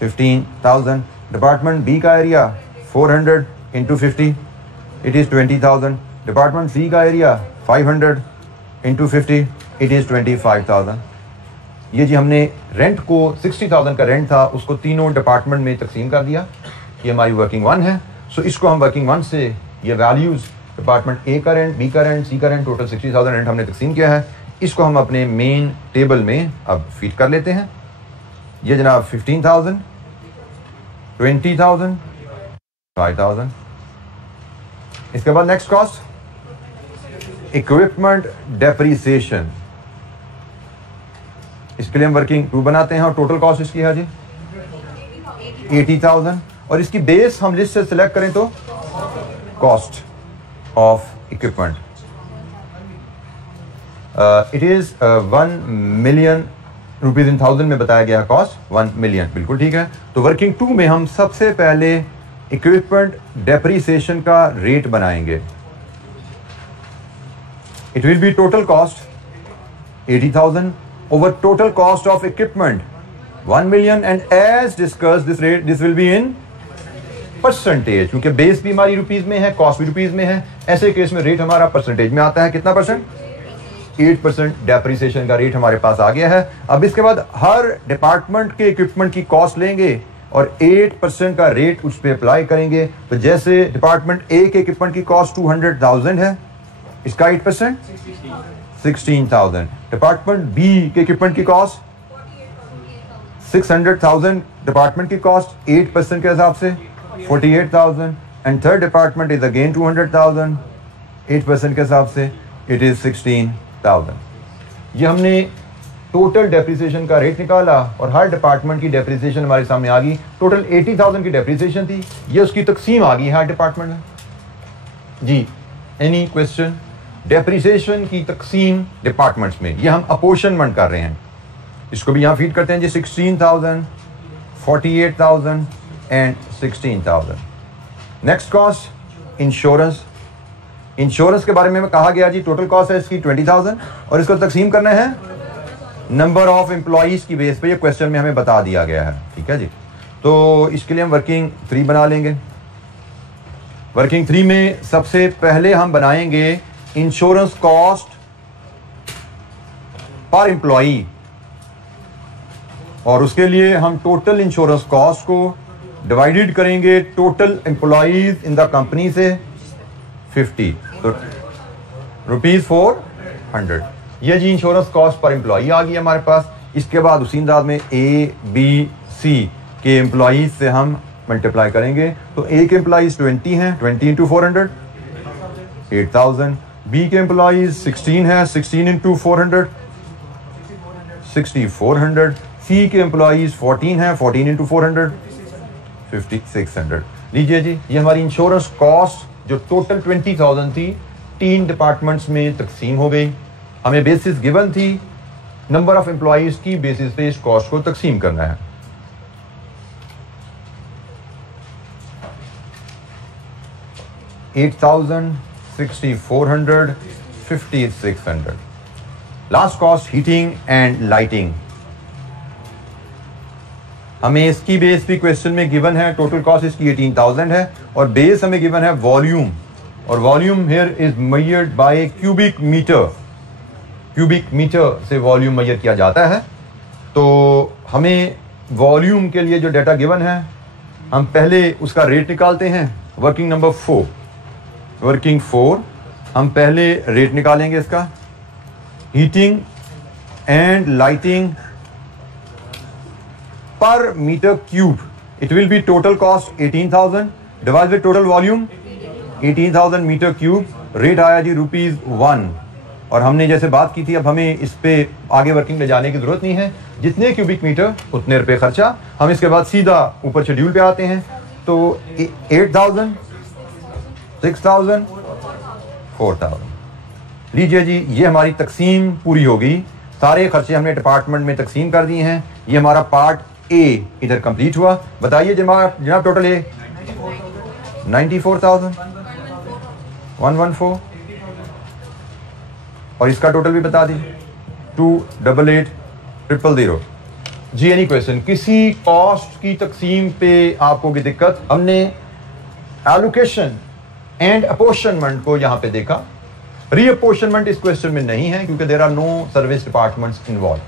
15,000, डिपार्टमेंट बी का area 400 into 50 it is 20,000, department C का area 500 into 50 it is 25,000। ये जी हमने रेंट को 60,000 का रेंट था, उसको तीनों डिपार्टमेंट में तकसीम कर दिया। ये हमारी वर्किंग 1 है। सो इसको हम वर्किंग 1 से ये वैल्यूज़ डिपार्टमेंट ए का रेंट, बी का रेंट, सी का रेंट, टोटल 60,000 रेंट हमने तकसीम किया है। इसको हम अपने मेन टेबल में अब फीड कर लेते हैं। ये जनाब 15,000, 20,000, 5,000। इसके बाद नेक्स्ट कॉस्ट इक्विपमेंट डेप्रीसिएशन, इसके लिए हम वर्किंग 2 बनाते हैं और टोटल कॉस्ट इसकी है जी 80,000 और इसकी बेस हम लिस्ट से सिलेक्ट करें तो cost of equipment it is 1 million rupees in thousand में बताया गया कॉस्ट 1 मिलियन, बिल्कुल ठीक है। तो वर्किंग 2 में हम सबसे पहले इक्विपमेंट डेप्रीसिएशन का रेट बनाएंगे। It will be total cost 80,000 over total cost of equipment 1 million and as discussed this rate this will be in percentage, क्योंकि बेस भी हमारी रुपीज में है, कॉस्ट भी रुपीज में है। ऐसे केस में रेट हमारा परसेंटेज में आता है। कितना परसेंट? 8% डेप्रीसिएशन का रेट हमारे पास आ गया है। अब इसके बाद हर डिपार्टमेंट के इक्विपमेंट की कॉस्ट लेंगे और 8% का रेट उस पर अप्लाई करेंगे। तो जैसे डिपार्टमेंट ए के इक्विपमेंट की कॉस्ट 200,000 है, इसका 8% 16,000। डिपार्टमेंट बी के इक्विपमेंट की कॉस्ट 600,000, डिपार्टमेंट की कॉस्ट 8% के हिसाब से 48,000 and third department is again 200,000 8% के हिसाब से इट इज 16,000। ये हमने टोटल डेप्रिसिएशन का रेट निकाला और हर डिपार्टमेंट की डेप्रिसिएशन हमारे सामने आ गई। टोटल 80,000 की डेप्रिसिएशन थी, ये उसकी तकसीम आ गई हर डिपार्टमेंट में जी। Any question? डेप्रिसिएशन की तकसीम डिपार्टमेंट्स में, ये हम अपोर्शनमेंट कर रहे हैं। इसको भी यहाँ फीड करते हैं जी 16,000, 48,000 and 16,000। Next cost insurance. Insurance के बारे में कहा गया जी टोटल कॉस्ट है इसकी 20,000 और इसको तकसीम करना है नंबर ऑफ एम्प्लॉइज की बेस पे। ये क्वेश्चन में हमें बता दिया गया है, ठीक है जी। तो इसके लिए हम वर्किंग 3 बना लेंगे। वर्किंग 3 में सबसे पहले हम बनाएंगे इंश्योरेंस कॉस्ट पर एम्प्लॉई और उसके लिए हम टोटल इंश्योरेंस कॉस्ट को डिवाइडेड करेंगे total employees in the company से 50, तो ₹400। ये जी इंश्योरेंस कॉस्ट पर एम्प्लॉई आ गई हमारे पास। इसके बाद उसी अंदाज में ए बी सी के एम्प्लॉइज से हम मल्टीप्लाई करेंगे। तो ए के एम्प्लॉइज 20 हैं, 20 इंटू 400 8,000। बी के एम्प्लॉइज 16 है, 16 इंटू 400 6,400। सी के एम्प्लॉइज 14 है, 14 इंटू 400 5,600। लीजिए जी, ये हमारी इंश्योरेंस कॉस्ट जो टोटल 20,000 थी 3 डिपार्टमेंट्स में तकसीम हो गई। हमें बेसिस गिवन थी, नंबर ऑफ एम्प्लॉइज की बेसिस पे इस कॉस्ट को तकसीम करना है। $8,000, 6,400, 5,600। Last cost heating and lighting. हमें इसकी बेस भी क्वेश्चन में गिवन है। टोटल कॉस्ट इसकी 18,000 है और बेस हमें गिवन है वॉल्यूम, और volume here is measured by cubic metre. Cubic metre से वॉल्यूम मेजर किया जाता है। तो हमें वॉल्यूम के लिए जो डाटा गिवन है, हम पहले उसका रेट निकालते हैं। वर्किंग नंबर 4, वर्किंग 4 हम पहले रेट निकालेंगे इसका। हीटिंग एंड लाइटिंग पर metre cube, it will be total cost 18,000 divide with total volume 18,000 metre cube. Rate आया जी ₹1। और हमने जैसे बात की थी, अब हमें इस पे आगे वर्किंग ले जाने की जरूरत नहीं है। जितने क्यूबिक मीटर उतने रुपए खर्चा। हम इसके बाद सीधा ऊपर शेड्यूल पे आते हैं। तो 8,000, 6,000, 4,000। लीजिए जी, ये हमारी तकसीम पूरी होगी। सारे खर्चे हमने डिपार्टमेंट में तकसीम कर दिए हैं। ये हमारा पार्ट ए इधर कंप्लीट हुआ। बताइए जनाब टोटल ए 94,114 और इसका टोटल भी बता दीजिए 288,000। जी एनी क्वेश्चन? किसी कॉस्ट की तकसीम पे आपको की दिक्कत? हमने एलोकेशन एंड अपोर्शनमेंट को यहां पे देखा। रीअपोर्शनमेंट इस क्वेश्चन में नहीं है क्योंकि there are no service departments involve.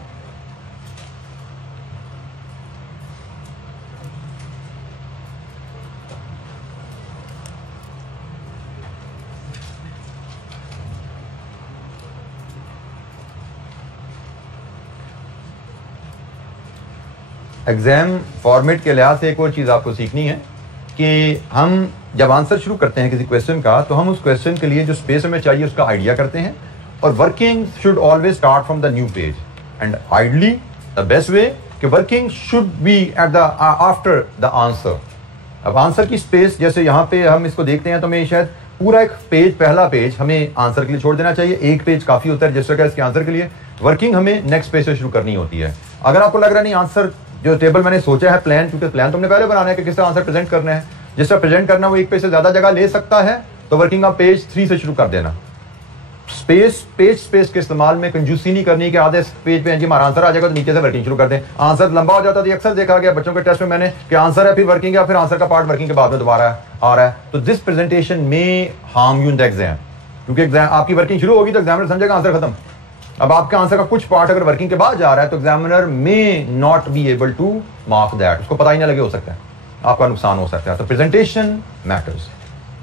Exam format के लिहाज से एक और चीज आपको सीखनी है कि हम जब आंसर शुरू करते हैं किसी क्वेश्चन का तो हम उस क्वेश्चन के लिए जो स्पेस हमें चाहिए उसका आइडिया करते हैं और working should always start from the new page and ideally the best way कि working should be at the after the answer. अब आंसर की स्पेस जैसे यहाँ पे हम इसको देखते हैं तो हमें शायद पूरा एक पेज, पहला पेज हमें आंसर के लिए छोड़ देना चाहिए। एक पेज काफी होता है जिस तरह इसके आंसर के लिए। वर्किंग हमें नेक्स्ट पेज से शुरू करनी होती है। अगर आपको लग रहा नहीं आंसर जो टेबल मैंने सोचा है प्लान, क्योंकि प्लान तुमने पहले बनाना है कि किस तरह आंसर प्रेजेंट करना है, जिस तरह प्रेजेंट करना वो एक पेज से ज्यादा जगह ले सकता है तो वर्किंग आप पेज 3 से शुरू कर देना। पेज स्पेस के इस्तेमाल में कंजूसी नहीं करनी कि आधे पेज पे जी हमारा आंसर आ जाएगा तो नीचे से वर्किंग शुरू कर दें। आंसर लंबा हो जाता है। अक्सर देखा गया बच्चों के टेस्ट में मैंने कि आंसर है फिर वर्किंग है फिर आंसर का पार्ट वर्किंग के बाद में दोबारा आ रहा है। तो दिस प्रेजेंटेशन में harm you in the exam, क्योंकि एग्जाम आपकी वर्किंग शुरू होगी तो एग्जामिनर समझेगा आंसर खत्म। अब आपका आंसर का कुछ पार्ट अगर वर्किंग के बाद जा रहा है तो examiner may not be able to mark that, उसको पता ही ना लगे, हो सकता है आपका नुकसान हो सकता है। तो प्रेजेंटेशन मैटर्स,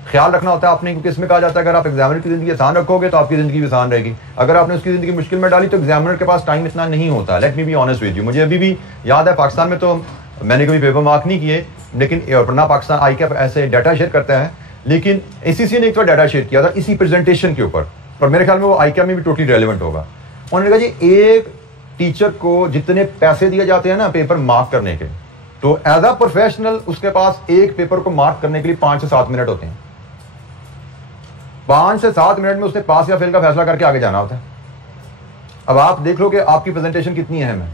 ख्याल रखना होता है आपने, क्योंकि इसमें कहा जाता है अगर आप एग्जामिनर की जिंदगी आसान रखोगे तो आपकी जिंदगी भी आसान रहेगी। अगर आपने उसकी जिंदगी मुश्किल में डाली तो एग्जामिनर के पास टाइम इतना नहीं होता। Let me be honest with you, मुझे अभी भी याद है पाकिस्तान में तो मैंने कभी पेपर मार्क नहीं किए, लेकिन अपना पाकिस्तान ICAP ऐसे डाटा शेयर करता है, लेकिन ACC ने एक बार डाटा शेयर किया था इसी प्रेजेंटेशन के ऊपर और मेरे ख्याल में वो ICAP में भी टोटली रेलिवेंट होगा। उन्होंने कहा जी एक टीचर को जितने पैसे दिए जाते हैं ना पेपर मार्क करने के, तो एज अ प्रोफेशनल उसके पास एक पेपर को मार्क करने के लिए 5 से 7 मिनट होते हैं। 5 से 7 मिनट में उसने पास या फेल का फैसला करके आगे जाना होता है। अब आप देख लो कि आपकी प्रेजेंटेशन कितनी अहम है।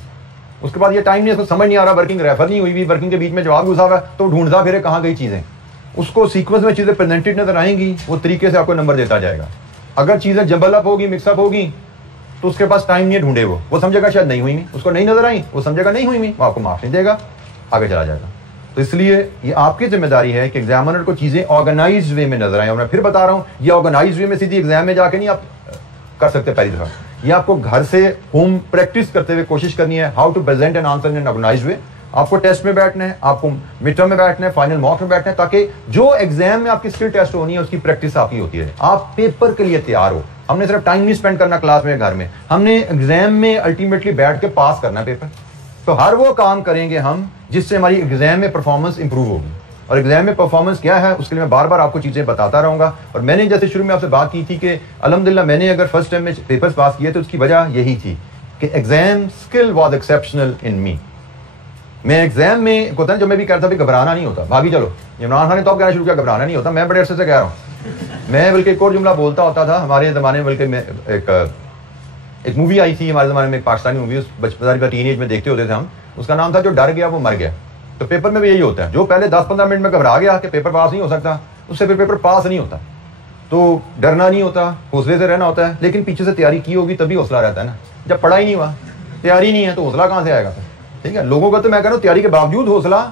उसके बाद ये टाइम नहीं, उसको समझ नहीं आ रहा, वर्किंग रेफर नहीं हुई, वर्किंग के बीच में जवाब घुसा हुआ है तो ढूंढता फिर कहाँ गई चीजें। उसको सीक्वेंस में चीजें प्रेजेंटेड नजर आएंगी, वो तरीके से आपको नंबर देता जाएगा। अगर चीजें जंबल अप होगी, मिक्सअप होगी तो उसके पास टाइम नहीं है ढूंढे, वो समझेगा शायद नहीं हुई नहीं, उसको नहीं नजर आई, वो समझेगा नहीं हुई नहीं, वो आपको मार्क्स नहीं देगा, आगे चला जाएगा। तो इसलिए ये आपकी जिम्मेदारी है कि एग्जामिनर को चीजें ऑर्गेनाइज्ड वे में नजर आए। और मैं फिर बता रहा हूं, ये ऑर्गेनाइज्ड वे में सीधी एग्जाम में जाके नहीं आप कर सकते पहली दफा। ये आपको घर से होम प्रैक्टिस करते हुए कोशिश करनी है, how to present an answer in organised way. आपको टेस्ट में बैठना है, आपको मिड टर्म में बैठना है, फाइनल मॉक में बैठना है, ताकि जो एग्जाम में आपकी स्किल टेस्ट होनी है उसकी प्रैक्टिस आपकी होती है, आप पेपर के लिए तैयार हो। हमने सिर्फ टाइम नहीं स्पेंड करना क्लास में घर में, हमने एग्जाम में अल्टीमेटली बैठ के पास करना पेपर। तो हर वो काम करेंगे हम जिससे हमारी एग्जाम में परफॉर्मेंस इंप्रूव होगी। और एग्जाम में परफॉर्मेंस क्या है उसके लिए मैं बार बार आपको चीजें बताता रहूंगा। और मैंने जैसे शुरू में आपसे बात की थी कि अल्हम्दुलिल्लाह मैंने अगर फर्स्ट टाइम में पेपर्स पास किए तो उसकी वजह यही थी कि एग्जाम स्किल वाज एक्सेप्शनल इन मी। मैं एग्जाम में होता है जो मैं भी कहता था घबराना नहीं होता, भागी चलो। इमरान खान ने तो कहना शुरू किया घबराना नहीं होता, मैं बड़े अरसे से कह रहा हूँ। मैं बल्कि एक और जुमला बोलता होता था हमारे ज़माने में, बल्कि एक मूवी आई थी हमारे ज़माने में, एक पाकिस्तानी मूवी, उस बचपन टीन एज में देखते होते थे हम, उसका नाम था जो डर गया वो मर गया। तो पेपर में भी यही होता है, जो पहले 10-15 मिनट में घबरा गया कि पेपर पास नहीं हो सकता, उससे फिर पेपर पास नहीं होता। तो डरना नहीं होता, हौसले से रहना होता है, लेकिन पीछे से तैयारी की होगी तभी हौसला रहता है ना। जब पढ़ाई नहीं हुआ, तैयारी नहीं है तो हौसला कहाँ से आएगा फिर? ठीक है, लोगों का तो मैं कह रहा हूँ तैयारी के बावजूद हौसला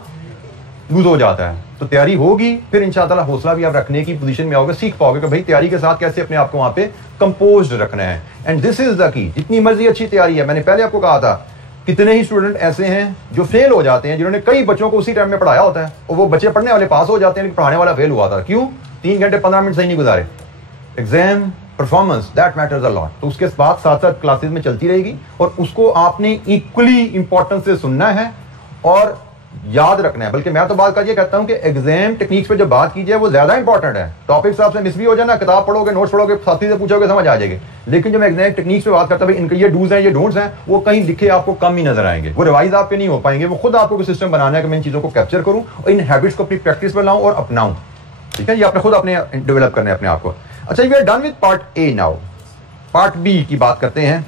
लूज हो जाता है। तो तैयारी होगी फिर इंशाअल्लाह हौसला भी आप रखने की पोजीशन में आओगे, सीख पाओगे कि भाई तैयारी के साथ कैसे अपने आप को वहां पे कंपोज्ड रखना है। And this is the key. जितनी मर्जी अच्छी तैयारी है, मैंने पहले आपको कहा था कितने ही स्टूडेंट ऐसे हैं जो फेल हो जाते हैं, जिन्होंने कई बच्चों को उसी टाइम में पढ़ाया होता है और वो बच्चे पढ़ने वाले पास हो जाते हैं, लेकिन पढ़ाने वाला फेल हुआ था। क्यों? 3 घंटे 15 मिनट सही नहीं गुजारे। Exam performance that matters a lot. तो उसके बाद साथ साथ क्लासेस में चलती रहेगी और उसको आपने इक्वली इंपॉर्टेंस से सुनना है और याद रखना है। बल्कि मैं तो बात कर ये कहता हूं कि एग्जाम टेक्निक्स पे जो बात की जाए वो ज्यादा इंपॉर्टेंट है। टॉपिक्स आपसे मिस भी हो जाए ना, किताब पढ़ोगे, नोट्स पढ़ोगे, साथी से पूछोगे, समझ आ जाएगी। लेकिन जो मैं एग्जाम टेक्निक्स पे बात करता हूं, इनके ये डूज हैं, ये डोंट्स हैं, वो कहीं लिखे आपको कम ही नजर आएंगे। वो रिवाइज आपके नहीं हो पाएंगे। वो खुद आपको सिस्टम बनाना है कि मैं इन चीजों को कैप्चर करूं और इन हैबिट्स को अपनी प्रैक्टिस में लाऊं और अपनाऊं। ठीक है, ये आपने खुद अपने डेवलप करना है अपने आप को। अच्छा, we are done with part A. Now part B की बात करते हैं।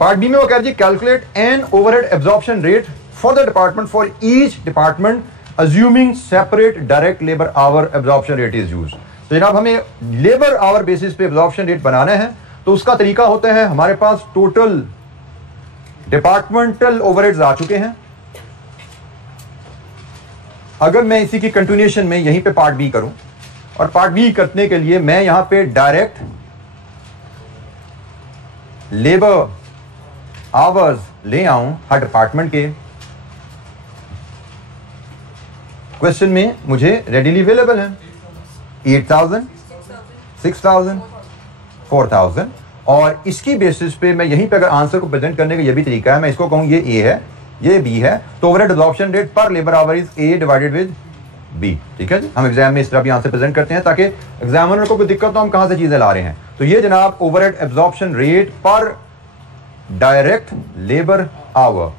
पार्ट बी में वो कह रही है calculate an overhead absorption rate for the department for each department assuming separate direct labour our absorption rate is used. तो जनाब हमें लेबर आवर बेसिस पे एब्जॉर्प्शन रेट बनाना है, तो उसका तरीका होता है, हमारे पास टोटल डिपार्टमेंटल ओवरहेड्स आ चुके हैं। अगर मैं इसी की कंटिन्यूएशन में यहीं पे पार्ट बी करूं, और पार्ट बी करने के लिए मैं यहां पे डायरेक्ट लेबर आवर्स ले आऊं हर डिपार्टमेंट के, क्वेश्चन में मुझे रेडीली अवेलेबल है 8,000, 6,000, 4,000, और इसकी बेसिस पे मैं यहीं पे अगर आंसर को प्रेजेंट करने का ये भी तरीका है, मैं इसको कहूं ये ए है, ये बी है, तो overhead absorption rate per labour hour is A divided with B. ठीक है जी, हम एग्जाम में इस तरह भी आंसर प्रेजेंट करते हैं ताकि एग्जामिनर को कोई दिक्कत हो हम कहां से चीजें ला रहे हैं। तो ये जनाब ओवरहेड एब्जॉर्प्शन रेट पर डायरेक्ट लेबर आवर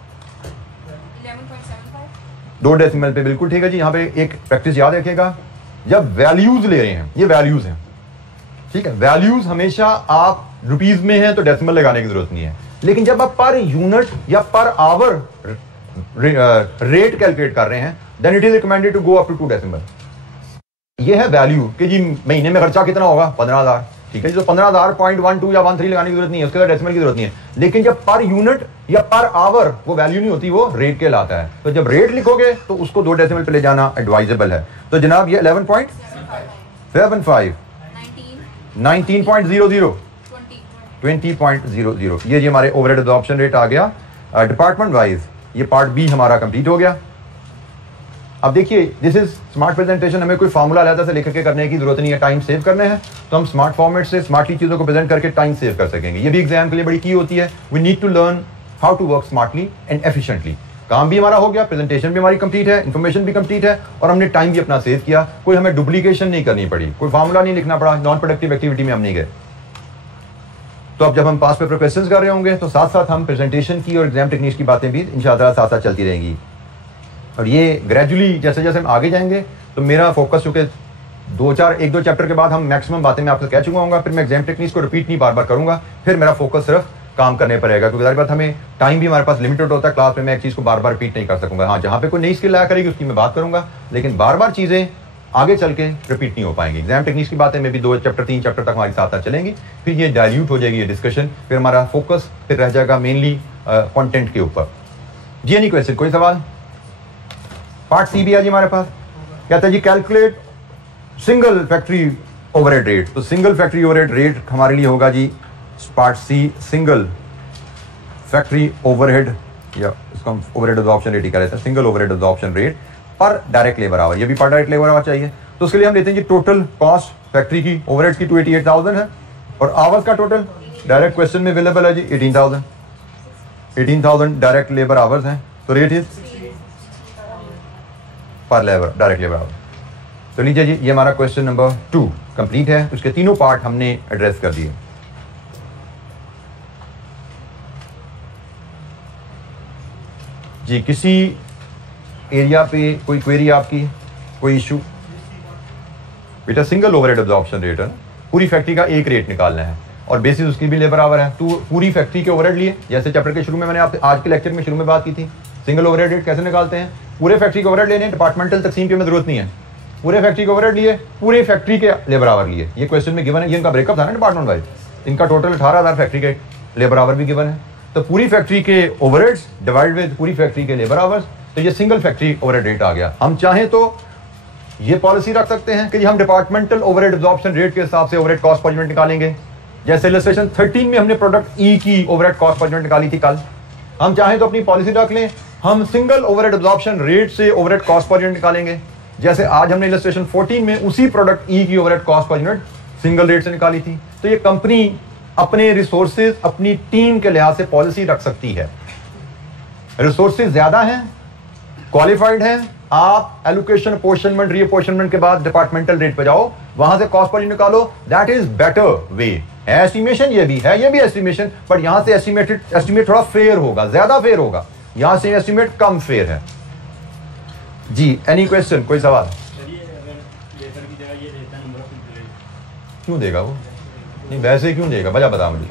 2 डेसिमल पे, बिल्कुल ठीक है जी। यहां पे एक प्रैक्टिस याद रखिएगा, जब वैल्यूज ले रहे हैं, ये वैल्यूज हैं, ठीक है, वैल्यूज हमेशा आप रुपीज में है तो डेसिमल लगाने की जरूरत नहीं है, लेकिन जब आप पर यूनिट या पर आवर रेट कैलकुलेट कर रहे हैं, then it is recommended to go up to 2 decimal. ये है वैल्यू कि जी महीने में खर्चा कितना होगा, 15,000, ठीक है जी। तो 15,000.12 या 13 लगाने की जरूरत नहीं है, उसके बाद डेसिमल की जरूरत नहीं है। लेकिन जब पर यूनिट या पर आवर वो वैल्यू नहीं होती, वो रेट कहलाता है। तो जब रेट लिखोगे तो उसको 2 डेसिमल पे ले जाना एडवाइजेबल है। तो जनाब ये 11.75, 19.00, 20.00, ये जी हमारे ओवरहेड एब्जॉर्प्शन रेट आ गया डिपार्टमेंट वाइज। ये पार्ट बी हमारा कंप्लीट हो गया। अब देखिए, दिस इज स्मार्ट प्रेजेंटेशन, हमें कोई फार्मूला अलग से लिख के करने की जरूरत नहीं है, टाइम सेव करने हैं तो हम स्मार्ट फॉर्मेट से स्मार्टली चीजों को प्रेजेंट करके टाइम सेव कर सकेंगे। ये भी एग्जाम के लिए बड़ी की होती है। We need to learn how to work smartly and efficiently. काम भी हमारा हो गया, प्रेजेंटेशन भी हमारी कंप्लीट है, इन्फॉर्मेशन भी कंप्लीट है, और हमने टाइम भी अपना सेव किया। कोई हमें डुप्लीकेशन नहीं करनी पड़ी, कोई फार्मूला नहीं लिखना पड़ा, नॉन प्रोडक्टिव एक्टिविटी में हम नहीं गए। तो अब जब हम पास पेपर क्वेश्चंस कर रहे होंगे तो साथ साथ हम प्रेजेंटेशन की और एग्जाम टेक्निक्स की बातें भी इंशाअल्लाह साथ साथ चलती रहेंगी। और ये ग्रेजुअली जैसे जैसे हम आगे जाएंगे तो मेरा फोकस, चूंकि 1-2 चैप्टर के बाद हम मैक्सिमम बातें मैं आपसे कह चुका हूँ, फिर मैं एग्जाम टेक्निक्स को रिपीट नहीं बार बार करूंगा, फिर मेरा फोकस सिर्फ काम करने पर रहेगा, क्योंकि बात हमें टाइम भी हमारे पास लिमिटेड होता है। क्लास में मैं एक चीज़ को बार बार रिपीट नहीं कर सकूंगा। हाँ, जहाँ पे कोई नई स्किल आया करेगी उसकी मैं बात करूंगा, लेकिन बार बार चीज़ें आगे चल के रिपीट नहीं हो पाएंगी। एग्जाम टेक्निक्स की बातें में भी 2 चैप्टर 3 चैप्टर तक हमारी साथ साथ चलेंगी, फिर ये डाइल्यूट हो जाएगी ये डिस्कशन, फिर हमारा फोकस फिर रह जाएगा मेनली कंटेंट के ऊपर। जी एनी क्वेश्चन, कोई सवाल? पार्ट सी भी है जी हमारे पास, कहता है जी calculate single factory overhead rate. तो सिंगल फैक्ट्री ओवरहेड रेट हमारे लिए होगा जी part C, single factory overhead, या इसको हम ओवरहेड एब्जॉर्प्शन रेट ही कह लेते हैं, सिंगल ओवरहेड एब्जॉर्प्शन रेट पर डायरेक्ट लेबर आवर। ये भी पर डायरेक्ट लेबर आवर चाहिए, तो उसके लिए हम लेते हैं जी टोटल कॉस्ट फैक्ट्री की ओवरहेड की 288,000 है, और आवर्स का टोटल डायरेक्ट क्वेश्चन में अवेलेबल है जी 18,000 डायरेक्ट लेबर आवर्स हैं। तो रेट इज पर लेबर डायरेक्ट लेबर आवर। तो लीजिए जी, ये हमारा क्वेश्चन नंबर 2 कंप्लीट है। उसके तीनों पार्ट हमने एड्रेस कर दिए। जी, किसी एरिया पे कोई क्वेरी आपकी, कोई इशू? बेटा सिंगल ओवरहेड एब्जॉर्प्शन रेट है, पूरी फैक्ट्री का एक रेट निकालना है और बेसिस उसकी भी लेबर आवर है। तो पूरी फैक्ट्री के ओवरहेड लिए, जैसे चैप्टर के शुरू में मैंने आपसे आज के लेक्चर में शुरू में बात की थी, सिंगल ओवरहेड रेट कैसे निकालते हैं। पूरे फैक्ट्री के ओवरहेड लेने, डिपार्टमेंटल तकसीम की हमें जरूरत नहीं है। पूरे फैक्ट्री के ओवरहेड लिए, पूरे फैक्ट्री के लेबर आवर लिए। ये क्वेश्चन में गिवन है, ये इनका ब्रेकअप था ना डिपार्टमेंट वाइज, इनका टोटल 18,000 फैक्ट्री के लेबर आवर भी गिवन है। तो पूरी फैक्ट्री के ओवरहेड्स डिवाइड विद पूरी फैक्ट्री के लेबर आवर्स, तो ये सिंगल फैक्ट्री ओवरहेड रेट आ गया। हम चाहें तो ये पॉलिसी रख सकते हैं कि हम डिपार्टमेंटल ओवरहेड एब्जॉर्प्शन रेट के हिसाब से ओवरहेड कॉस्ट पर यूनिट निकालेंगे। जैसे इलस्ट्रेशन 13 में हमने प्रोडक्ट ई की ओवरहेड कॉस्ट पर यूनिट निकाली थी कल। हम चाहें तो अपनी पॉलिसी रख लें, हम सिंगल ओवरहेड एब्जॉर्प्शन रेट से ओवरहेड कॉस्ट पर यूनिट निकालेंगे। जैसे आज हमने इलस्ट्रेशन 14 में उसी प्रोडक्ट ई की overhead cost per unit single rate से निकाली थी। तो ये कंपनी अपने रिसोर्सेज, अपनी टीम के लिहाज से पॉलिसी रख सकती है। रिसोर्सेज ज्यादा हैं, क्वालिफाइड हैं, आप एलोकेशन, अपोर्शनमेंट, रीअपोर्शनमेंट के बाद डिपार्टमेंटल रेट पे जाओ, वहां से कॉस्ट पर निकालो। That is better way. है एस्टिमेशन, ये भी है, ये भी एस्टिमेशन, बट यहां से एस्टिमेट थोड़ा फेयर होगा, ज्यादा फेयर होगा। यहां से एस्टिमेट कम फेयर है। जी, एनी क्वेश्चन, कोई सवाल? क्यों देगा वो? नहीं वैसे क्यों देगा, वजह बता मुझे।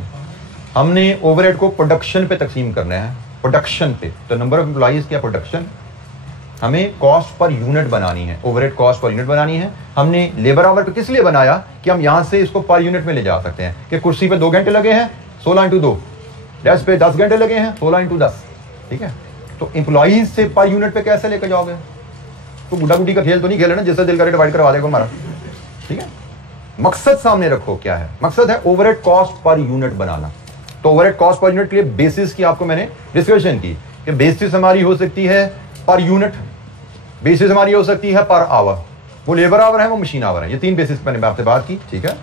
हमने ओवरहेड को प्रोडक्शन पे तकसीम करना है, प्रोडक्शन पे। तो नंबर ऑफ एम्प्लॉइज क्या प्रोडक्शन, हमें कॉस्ट पर यूनिट बनानी है, ओवरहेड कॉस्ट पर यूनिट बनानी है। हमने लेबर आवर को किस लिए बनाया कि हम यहां से इसको पर यूनिट में ले जा सकते हैं कि कुर्सी पे 2 घंटे लगे हैं 16 × 2, डेस्क पे 10 घंटे लगे हैं 16 × 10, ठीक है। तो एम्प्लॉइज से पर यूनिट पे कैसे लेकर जाओगे? तो गुड्डा गुड्डी का खेल तो नहीं खेले ना जिससे दिल करे डिवाइड करवा देगा हमारा, ठीक है। मकसद सामने रखो, क्या है मकसद? है ओवरहेड कॉस्ट पर यूनिट बनाना। तो ओवरहेड कॉस्ट पर यूनिट के लिए बेसिस की आपको मैंने डिस्कशन की कि बेसिस हमारी हो सकती है पर यूनिट, बेसिस हमारी हो सकती है पर आवर, वो लेबर आवर है वो मशीन आवर है। ये 3 बेसिस मैंने आपसे बात की, ठीक है।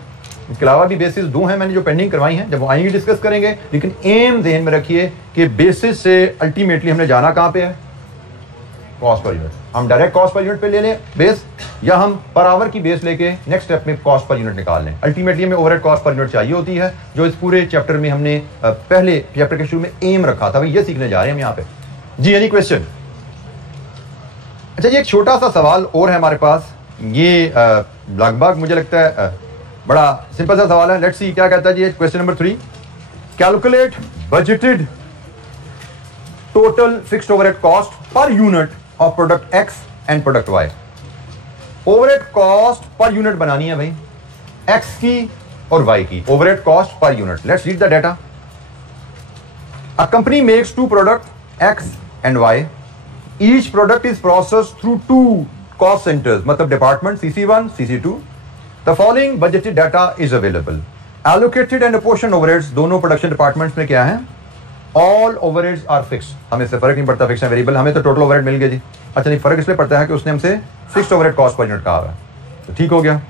इसके अलावा भी बेसिस 2 हैं मैंने जो पेंडिंग करवाई हैं, जब वो आएंगे डिस्कस करेंगे। लेकिन एम ध्यान में रखिए कि बेसिस से अल्टीमेटली हमने जाना कहां पे है? Cost per unit. हम डायरेक्ट कॉस्ट पर यूनिट पे ले लें बेस, या हम पर आवर की बेस लेके नेक्स्ट स्टेप में कॉस्ट पर यूनिट निकाल लें। अल्टीमेटली हमें ओवरहेड कॉस्ट पर यूनिट चाहिए होती है, जो इस पूरे चैप्टर में हमने पहले चैप्टर के शुरू में एम रखा था। भाई ये सीखने जा रहे हैं हम यहाँ पे जी। Any question? अच्छा, ये एक छोटा सा सवाल और है हमारे पास, ये लगभग मुझे लगता है बड़ा सिंपल सा सवाल है। लेट्स सी क्या कहता है जी। Question number 3, calculate budgeted total fixed overhead cost per unit of product X and product Y. Overhead cost per unit बनानी है भाई, एक्स की और वाई की, overhead cost per unit. Let's read the data. A company makes 2 product X and Y, each product is processed through 2 cost centres, मतलब department CC1 CC2। The following budgeted data is available. Allocated and apportion overheads दोनों production departments में क्या है? All overheads are fix. हमें इससे फर्क नहीं पड़ता, फिक्स है वेरिएबल, हमें तो टोटल ओवरहेड मिल गया जी। अच्छा नहीं, फर्क इसलिए पड़ता है कि उसने हमसे fixed overhead cost per unit कहा है, तो ठीक हो गया।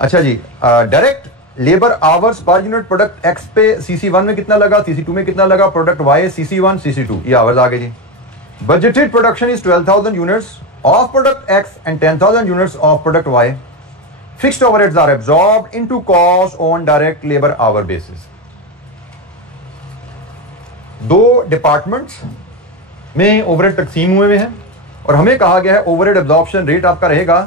अच्छा जी, direct labour hours per unit product X पे CC1 में कितना लगा, CC2 में कितना लगा, प्रोडक्ट वाई CC1 CC2, ये आवर्स आ गए जी। Budgeted production is 12,000 units of product X and 10,000 units of product Y. Fixed overheads are absorbed into cost on direct labour hour basis. 2 departments में ओवरहेड तकसीम हुए हैं और हमें कहा गया है ओवरहेड एब्जॉर्प्शन रेट आपका रहेगा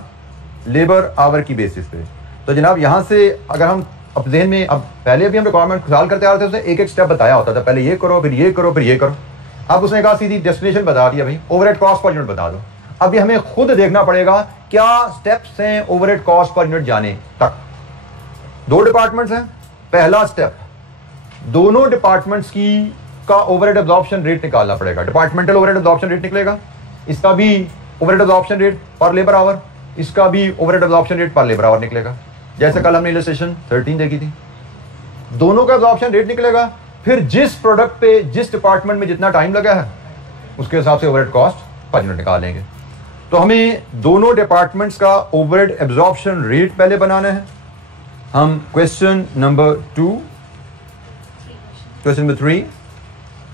लेबर आवर की बेसिस पे। तो जनाब यहां से अगर हम अब ज़हन में, अब पहले भी हम रिक्वायरमेंट सॉल्व करते आ रहे थे, उसने एक स्टेप बताया होता था, पहले ये करो फिर ये करो फिर ये करो। अब उसने कहा सीधी डेस्टिनेशन बता दिया भाई, ओवरहेड कॉस्ट पर यूनिट बता दो। अभी हमें खुद देखना पड़ेगा क्या स्टेप्स हैं ओवरहेड कॉस्ट पर यूनिट जाने तक। 2 डिपार्टमेंट्स हैं, पहला स्टेप दोनों डिपार्टमेंट्स की का ओवरहेड एब्जॉर्प्शन रेट निकालना पड़ेगा। डिपार्टमेंटल ओवरहेड एब्जॉर्प्शन रेट निकलेगा, इसका भी overhead absorption rate per labour our, इसका भी overhead absorption rate per labour our निकलेगा, जैसे कल हमने इलस्ट्रेशन 13 देखी थी। दोनों का एब्जॉर्प्शन रेट निकलेगा, फिर जिस प्रोडक्ट पे जिस डिपार्टमेंट में जितना टाइम लगा है उसके हिसाब से ओवरहेड कॉस्ट पर यूनिट निकाल लेंगे। तो हमें दोनों डिपार्टमेंट्स का ओवरहेड एब्जॉर्प्शन रेट पहले बनाना है। हम क्वेश्चन नंबर 2, क्वेश्चन नंबर 3,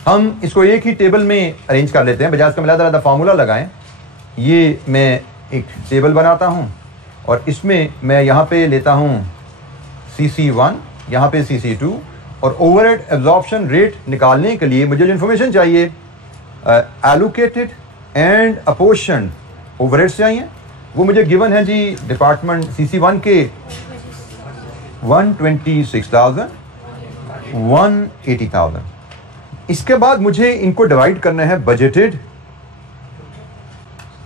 हम इसको एक ही टेबल में अरेंज कर लेते हैं, बजाय इसका अलग-अलग फार्मूला लगाएं। ये मैं एक टेबल बनाता हूं और इसमें मैं यहां पे लेता हूं CC1, यहां पे CC2, और ओवरहेड एब्जॉर्प्शन रेट निकालने के लिए मुझे जो इन्फॉर्मेशन चाहिए एलोकेटेड एंड अपोर्शन ओवरहेड्स चाहिए, वो मुझे गिवन है जी डिपार्टमेंट CC1 के 126,000, 180,000। इसके बाद मुझे इनको डिवाइड करना है बजटेड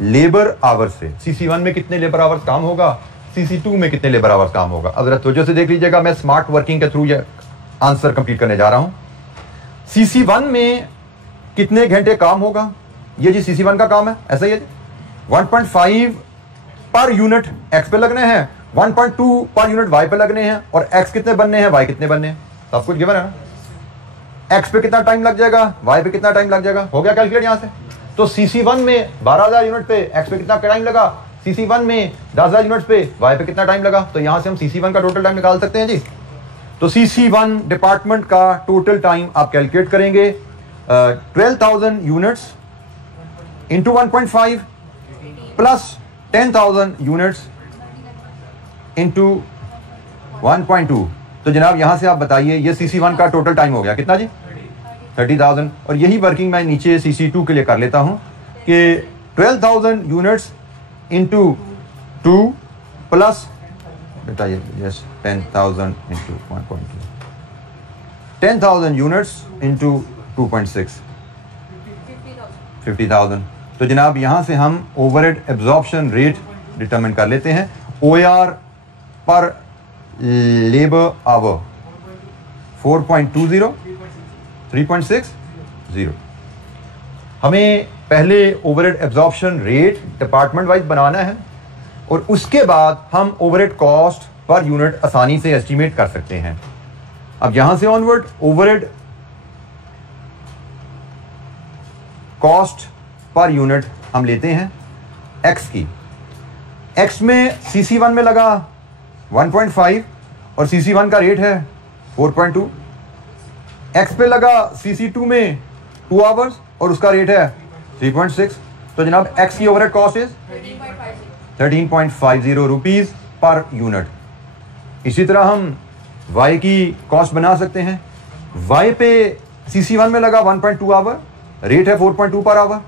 लेबर आवर से। CC1 में कितने लेबर आवर्स काम होगा, CC2 में कितने लेबर आवर्स काम होगा। अब जरा तवज्जो से देख लीजिएगा, मैं स्मार्ट वर्किंग के थ्रू ये आंसर कंप्लीट करने जा रहा हूं। CC1 में कितने घंटे काम होगा, ये जी CC1 का काम है, ऐसा ही है 1.5 पर यूनिट एक्स पे लगने हैं, 1.2 पर यूनिट वाई पे लगने हैं, और एक्स कितने बनने हैं, वाई कितने बनने हैं, सब कुछ गिवन है ना। एक्स पे कितना टाइम लग जाएगा, वाई पे कितना टाइम लग जाएगा, हो गया कैलकुलेट यहां से। तो CC1 में 12,000 यूनिट पे एक्स पे कितना टाइम लगा, CC1 में 10,000 यूनिट पे वाई पे कितना टाइम लगा, तो यहां से हम CC1 का टोटल टाइम निकाल सकते हैं जी। तो CC1 डिपार्टमेंट का टोटल टाइम आप कैलकुलेट करेंगे 12,000 units into 1.5 plus 10,000 units into 1.2। तो जनाब यहां से आप बताइए ये CC1 का टोटल टाइम हो गया कितना जी, 30,000। और यही वर्किंग मैं नीचे CC2 के लिए कर लेता हूं कि 12,000 यूनिट्स इंटू 2 प्लस बताइए, यस 10,000 इंटू 1.2, 10,000 यूनिट्स इंटू 2.6, 50,000। तो जनाब यहाँ से हम ओवरहेड एब्जॉर्प्शन रेट डिटरमिन कर लेते हैं। OAR पर लेबर आवर 4.20, 3.60। हमें पहले overhead absorption rate department wise बनाना है और उसके बाद हम ओवरहेड कॉस्ट पर यूनिट आसानी से एस्टीमेट कर सकते हैं। अब यहां से onward overhead cost per unit हम लेते हैं एक्स की। एक्स में CC1 में लगा 1.5 और CC1 का रेट है 4.2। एक्स पे लगा CC2 में 2 आवर्स और उसका रेट है 3.6। तो जनाब एक्स की overhead cost is 13.50 rupees per unit. इसी तरह हम वाई की कॉस्ट बना सकते हैं। वाई पे CC1 में लगा 1.2 आवर, रेट है 4.2 पर आवर,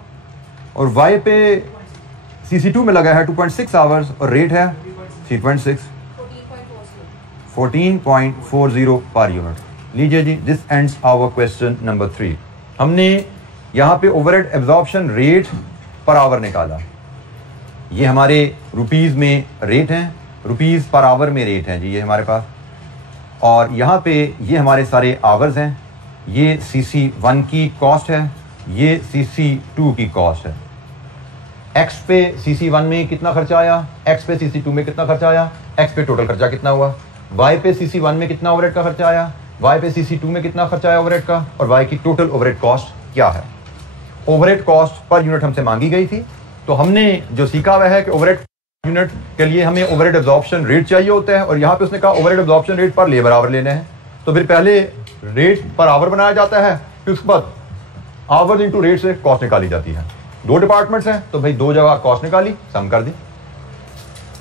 और वाई पे CC2 में लगा है 2.6 आवर्स और रेट है 3.6, 14.40 पर यूनिट। लीजिए जी, this ends our question number 3। हमने यहाँ पे overhead absorption rate per hour निकाला। ये हमारे रुपीस में रेट हैं, रुपीस पर आवर में रेट हैं जी ये हमारे पास, और यहाँ पे ये हमारे सारे आवर्स हैं। ये CC1 की कॉस्ट है, ये CC2 की कॉस्ट है। एक्स पे CC1 में कितना खर्चा आया, एक्स पे CC2 में कितना खर्चा आया, एक्स पे टोटल खर्चा कितना हुआ, वाई पे CC1 में कितना ओवरहेड का खर्चा आया, वाई पे CC2 में कितना खर्चा आया ओवरहेड का, और वाई की टोटल ओवरहेड कॉस्ट क्या है। ओवरहेड कॉस्ट पर यूनिट हमसे मांगी गई थी, तो हमने जो सीखा हुआ है कि ओवरहेड यूनिट के लिए हमें ओवरहेड एब्जॉर्प्शन रेट चाहिए होता है, और यहाँ पे उसने कहा overhead absorption rate per labour our लेने हैं। तो फिर पहले रेट पर आवर बनाया जाता है, फिर उसके बाद आवर इंटू रेट से कॉस्ट निकाली जाती है। 2 डिपार्टमेंट्स हैं तो भाई 2 जगह कॉस्ट निकाली, सम कर दी।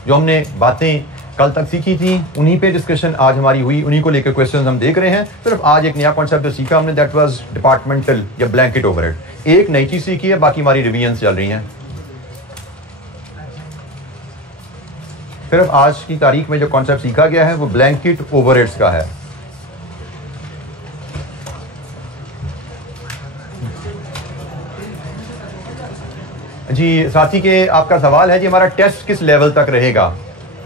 जो हमने बातें कल तक सीखी थी उन्हीं पे डिस्कशन आज हमारी हुई, उन्हीं को लेकर क्वेश्चन हम देख रहे हैं। सिर्फ आज एक नया कॉन्सेप्ट सीखा हमने, दैट वाज डिपार्टमेंटल या ब्लैंकेट ओवरहेड। एक नई चीज सीखी है, बाकी हमारी रिवीजन चल रही हैं। सिर्फ आज की तारीख में जो कॉन्सेप्ट सीखा गया है वो ब्लैंकेट ओवरहेड्स का है। जी साथी के आपका सवाल है जी हमारा टेस्ट किस लेवल तक रहेगा।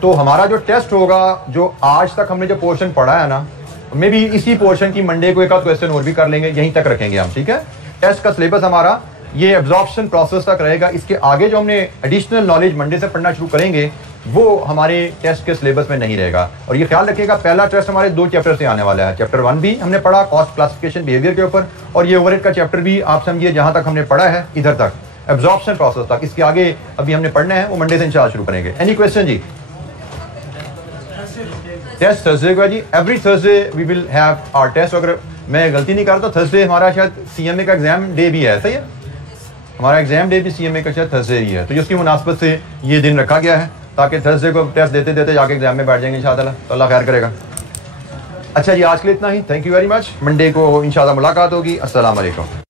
तो हमारा जो टेस्ट होगा, जो आज तक हमने जो पोर्शन पढ़ा है ना, मे भी इसी पोर्शन की मंडे को एक आध क्वेश्चन और भी कर लेंगे, यहीं तक रखेंगे हम, ठीक है। टेस्ट का सिलेबस हमारा ये एब्जॉर्प्शन प्रोसेस तक रहेगा। इसके आगे जो हमने एडिशनल नॉलेज मंडे से पढ़ना शुरू करेंगे वो हमारे टेस्ट के सिलेबस में नहीं रहेगा। और ये ख्याल रखिएगा, पहला टेस्ट हमारे 2 चैप्टर से आने वाला है। चैप्टर 1 भी हमने पढ़ा कॉस्ट क्लासिफिकेशन बिहेवियर के ऊपर, और ये ओवरहेड का चैप्टर भी आप समझिए जहां तक हमने पढ़ा है इधर तक एब्जॉर्प्शन प्रोसेस तक। इसके आगे अभी हमने पढ़ना है, वो मंडे से इंशाल्लाह शुरू करेंगे। एनी क्वेश्चन जी? टेस्ट थर्सडे को जी, every Thursday we will have our test. अगर मैं गलती नहीं करता थर्सडे हमारा शायद CMA का एग्जाम डे भी है, सही है? हमारा एग्जाम डे भी CMA का शायद थर्सडे ही है, तो इसकी मुनासबत से ये दिन रखा गया है ताकि थर्सडे को टेस्ट देते देते जाके एग्जाम में बैठ जाएंगे इंशाअल्लाह। तो अल्लाह खैर करेगा। अच्छा जी, आज के लिए इतना ही। Thank you very much. Monday को इंशाअल्लाह मुलाकात होगी। अस्सलाम वालेकुम।